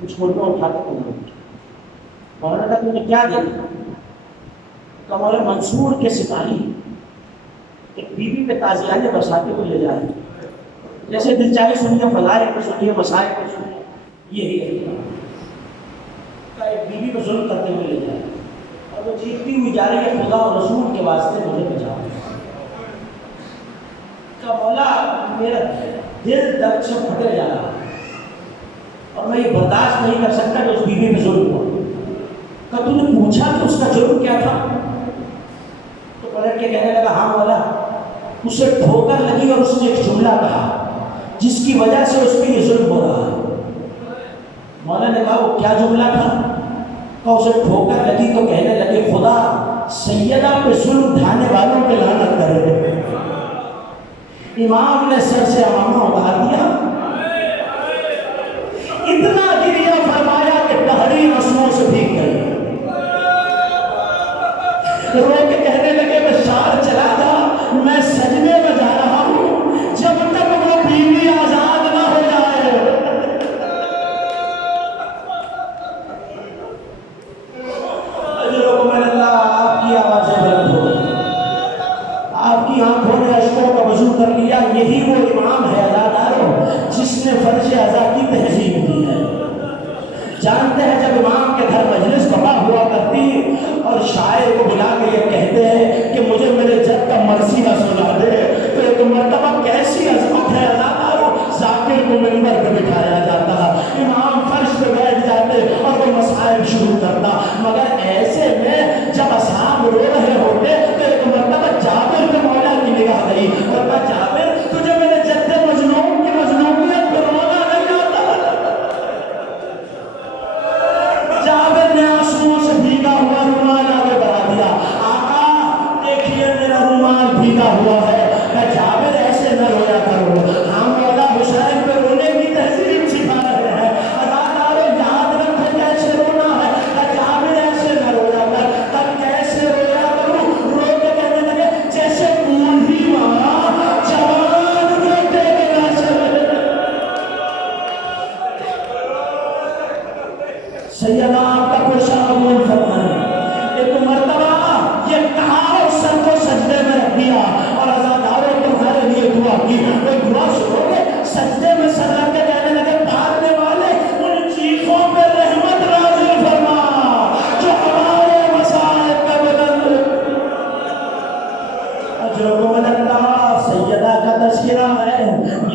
کچھ فوٹو اٹھا کے پڑھا، مولانا کہا تم نے کیا دیکھا؟ کہا مولا منصور کے سپاہی ایک بیوی پہ تازیانے برساتے ہوئے لے جائے، جیسے دل چاہے سنیے، فضائل کو سنیے، مسائل کو سنیے، یہی ہے کہ ایک بیوی پہ ظلم کرتے ہوئے لے جائے اور وہ چیختی ہوئی جا رہی ہے خدا اور رسول کے واسطے مجھے بچاؤ۔ کہ مولا میرا دل درد سے پھٹے جا رہا اور میں یہ برداشت نہیں کر سکتا کہ اس بیوی پہ ظلم ہو۔ کہ تو نے پوچھا کہ اس کا جرم کیا تھا؟ تو پلٹ کے کہنے لگا ہاں مولا، اسے ٹھوکر لگی اور اس نے ایک جملہ کہا جس کی وجہ سے اس پہ یہ ظلم ہو رہا ہے۔ مولا نے کہا وہ کیا جملہ تھا؟ کہ اسے ٹھوکر لگی تو کہنے لگے خدا سیدہ پہ ظلم ڈھانے والوں پہ لعنت کرے۔ امام نے سر سے امامہ اتار دیا، اتنا گریا فرمایا کہ دہڑی آنسوؤں سے بھیگ گئی، رو کے کہنے لگے میں شار چلا تھا، میں سجدے میں جا رہا ہوں جب تک وہ بیوی آزاد نہ ہو جائے۔ اجرکم اللہ، آپ کی آوازیں بلند ہو گئی، آپ کی آنکھوں نے اشکوں کا وضو کر لیا۔ یہی وہ امام ہے عزاداروں جس نے فرض ادا کی تہذیب دی ہے۔ جانتے ہیں جب امام کے گھر مجلس بڑا ہوا کرتی اور شاعر کو بلا کے یہ کہتے ہیں کہ مجھے میرے جد کا مرثیہ سنا دے، تو ایک مرتبہ کیسی عظمت ہے عزاداروں، ذاکر کو منبر پہ بٹھایا جاتا، امام فرش پہ بیٹھ جاتے اور وہ مسائل شروع کرتا، مگر ایسے میں جب اصحاب رو رہے ہوتے تو ایک مرتبہ جابر کے مولا کی نگاہ گئی اور کہا جابر تجھے میرے جد مظلوم کی مظلومیت پر رونا نہیں آتا؟ جابر نے آنسوؤں سے بھیگا ہوا رومال آگے بڑھا دیا،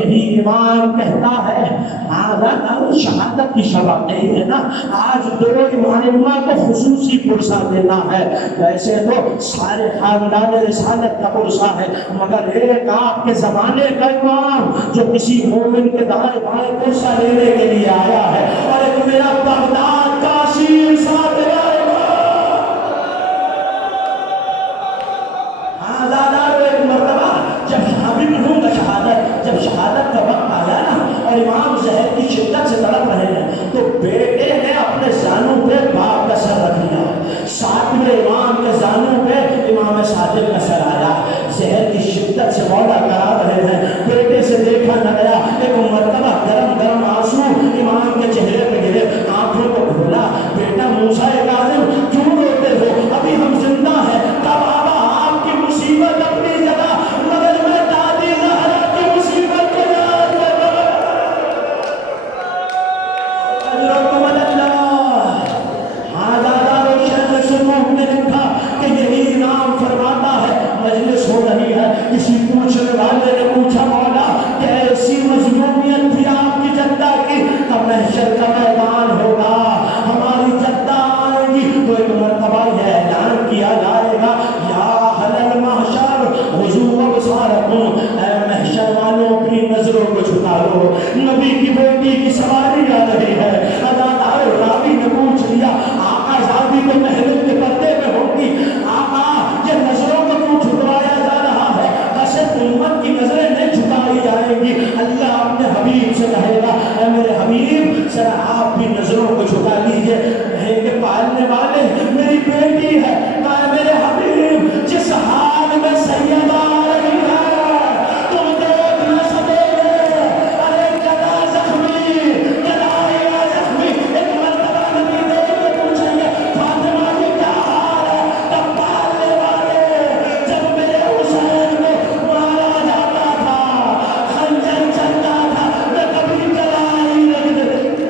یہی امام کہتا ہے آزاد شہادت کی شباب نہیں ہے نا، آج دو امام کو خصوصی پرسہ دینا ہے، ویسے تو سارے خاندان رسالت کا پرسہ ہے، مگر ایک آپ کے زمانے کا امام جو کسی مومن کے دائیں بائیں پرسہ لینے کے لیے آیا ہے، اور ایک میرا بغداد کا شیر صاحب شہادت کا وقت آیا نا اور امام زہر کی شدت سے تڑپ رہے ہیں تو بیٹے نے اپنے زانوں پہ باپ کا سر رکھ لیا، ساتویں امام کے زانوں پہ امام صادق کا سر آیا، زہر کی شدت سے مولا کرا رہے ہیں، بیٹے سے دیکھا نہ گیا، ایک مرتبہ گرم گرم آنسو امام کے چہرے پہ گرے، آنکھوں کو کھولا، بیٹا موسیٰ کاظم کیوں روتے ہو، ابھی ہم زندہ ہیں، کب آبا آپ کی مصیبت اپنی جگہ مگر میں دادی زہرا کی مصیبت کو یاد کر رہا اجرکم اللہ۔ ہاں دادا روشن سنوح نے لکھا کہ یہی امام فرماتا ہے، مجلس ہو رہی ہے، کسی پوچھنے والے نے پوچھا مولا کہ ایسی مظلومیت تھی آپ کی جدہ کی، تب محشر کا میدان ہوگا، ہماری جدہ آئے گی تو ایک مرتبہ یہ اعلان کیا جائے گا یا اہل المحشر خذوا ابصارکم، اے محشر والوں اپنی نظروں کو جھکا لو، نبی کی بیٹی کی سواری آ رہی ہے۔ ادادار راوی نے پوچھ لیا آقا زادی تو محرم کے پردے میں ہوگی، آقا یہ نظروں کو کیوں جھکوایا جا رہا ہے؟ ایسے امت کی نظریں نہیں جھکائی جائیں گی، اللہ اپنے حبیب سے کہے گا اے میرے حبیب ذرا آپ بھی نظروں کو جھکا لیجئے، کہیں گے پالنے والے میری بیٹی ہے، کہا میرے حبیب جس حال میں سیدہ آ رہی ہے تم دیکھ نہ سکے گے، ارے گدا زخمی گدایا زخمی، ایک مرتبہ نبی دیکھ کے پوچھیں گے فاطمہ کی کیا حال ہے، تب پالنے والے جب میرے حسین کو مارا جاتا تھا، خنجر چلتا تھا، میں کبھی کلائی نہیں دیتی۔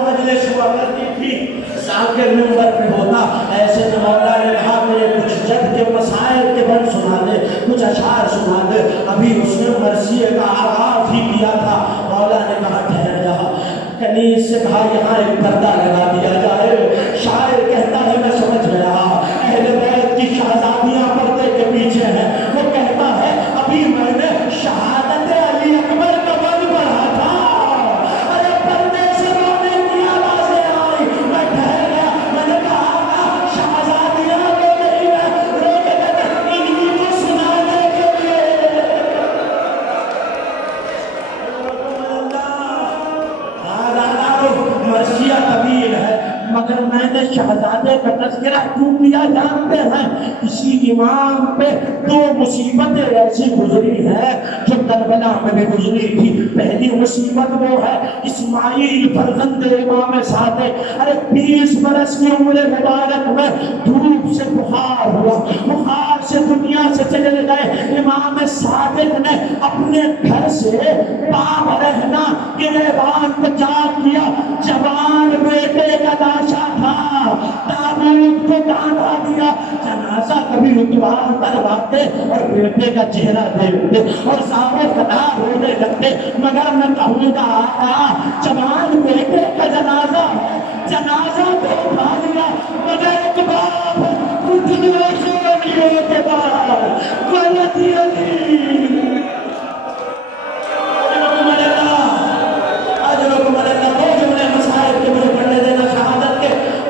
مجلس ہوا کرتی تھی، ذاکر منبر پہ ہوتا، ایسے میں مولا نے کہا میرے کچھ جد کے مسائل کے بند سنا دے، کچھ اشعار سنا دے، ابھی اس نے مرثیے کا آغاز ہی کیا تھا، مولا نے کہا ٹھہر جا، کنیز سے کہا یہاں ایک پردہ لگا دیا جائے، شاعر کہتا ہے میں سمجھ گیا اہل بیت کی شہزادیاں پردے کے پیچھے ہیں، وہ کہتا ہے ابھی میں نے شہادت علی اکبر کا بند پڑھا تھا، ارے پردے سے رونے کی آوازیں آئی، میں ٹھہر گیا، میں نے کہا شہزادیاں رو رہی ہیں، رو کے کہتے انہی کو سنانے کے لیے مرثیہ طویل ہے، مگر میں نے شہزادے کا تذکرہ کیوں کیا جانتے ہیں؟ اسی امام پہ دو مصیبتیں ایسی گزری ہیں جو کربلا میں بھی گزری تھی۔ پہلی مصیبت وہ ہے اسماعیل فرزند امام صادق، ارے 20 برس کی عمر مبارک میں دھوپ سے بخار ہوا، بخار سے دنیا سے چلے گئے، امام صادق نے اپنے گھر سے باب رہنا گریبان کو چاک کیا، جوان بیٹے کا لاشا تھا، تابوت کو باندھا دیا، جنازہ کبھی اتوار کرواتے اور بیٹے کا چہرہ دیکھتے اور صاحب خدا ہونے لگتے، مگر میں کہوں گا آقا جوان بیٹے کا جنازہ ہے، جنازہ کو اٹھا لیا، مگر ایک باپ اتنے سونیوں کے بعد غلطی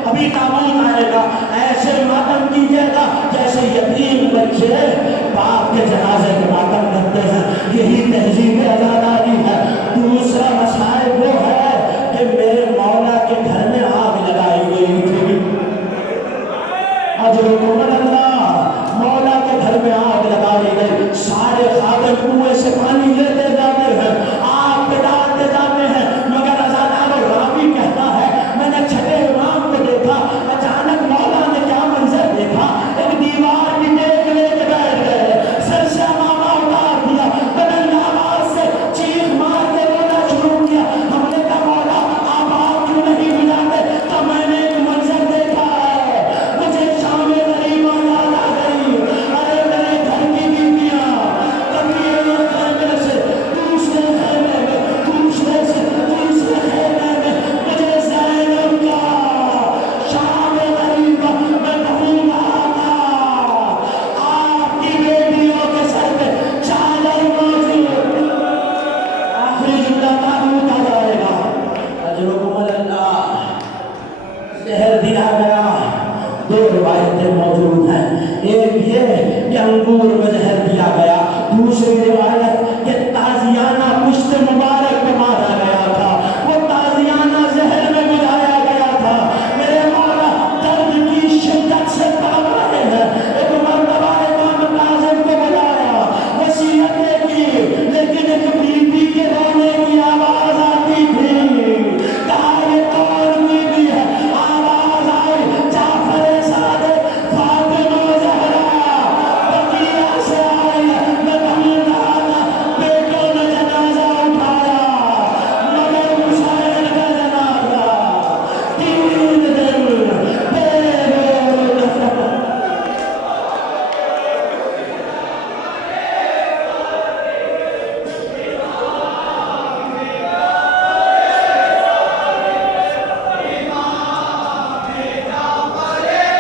ابھی تابوت آئے گا، ایسے ماتم کیجیے گا جیسے یتیم بچے باپ کے جنازے کے ماتم کرتے ہیں، یہی تہذیب عزاداری ہے۔ دوسرا مسائل وہ ہے کہ میرے مولا کے گھر میں آگ لگائی گئی تھی، اجرکم اللہ، مولا کے گھر میں آگ لگائی گئی، سارے خادم کنویں سے پانی لیتے جاتے ہیں، آگ پہ ڈالتے جاتے ہیں، مگر عزادار راوی کہتا ہے میں نے چھٹے امام کو دیکھا، اچانک مولا نے کیا منظر دیکھا، ایک دیوار کی ٹیک لے کے بیٹھ گئے، سر سے امامہ اتار دیا، بلند آواز سے چیخ مار کے رونا شروع کیا، ہم نے کہا مولا آپ آگ کیوں نہیں بجاتے؟ تو میں نے ایک منظر دیکھا ہے، مجھے شام غریب روایتیں موجود ہیں. ایک یہ کہ انگور میں زہر دیا گیا. دوسری روایت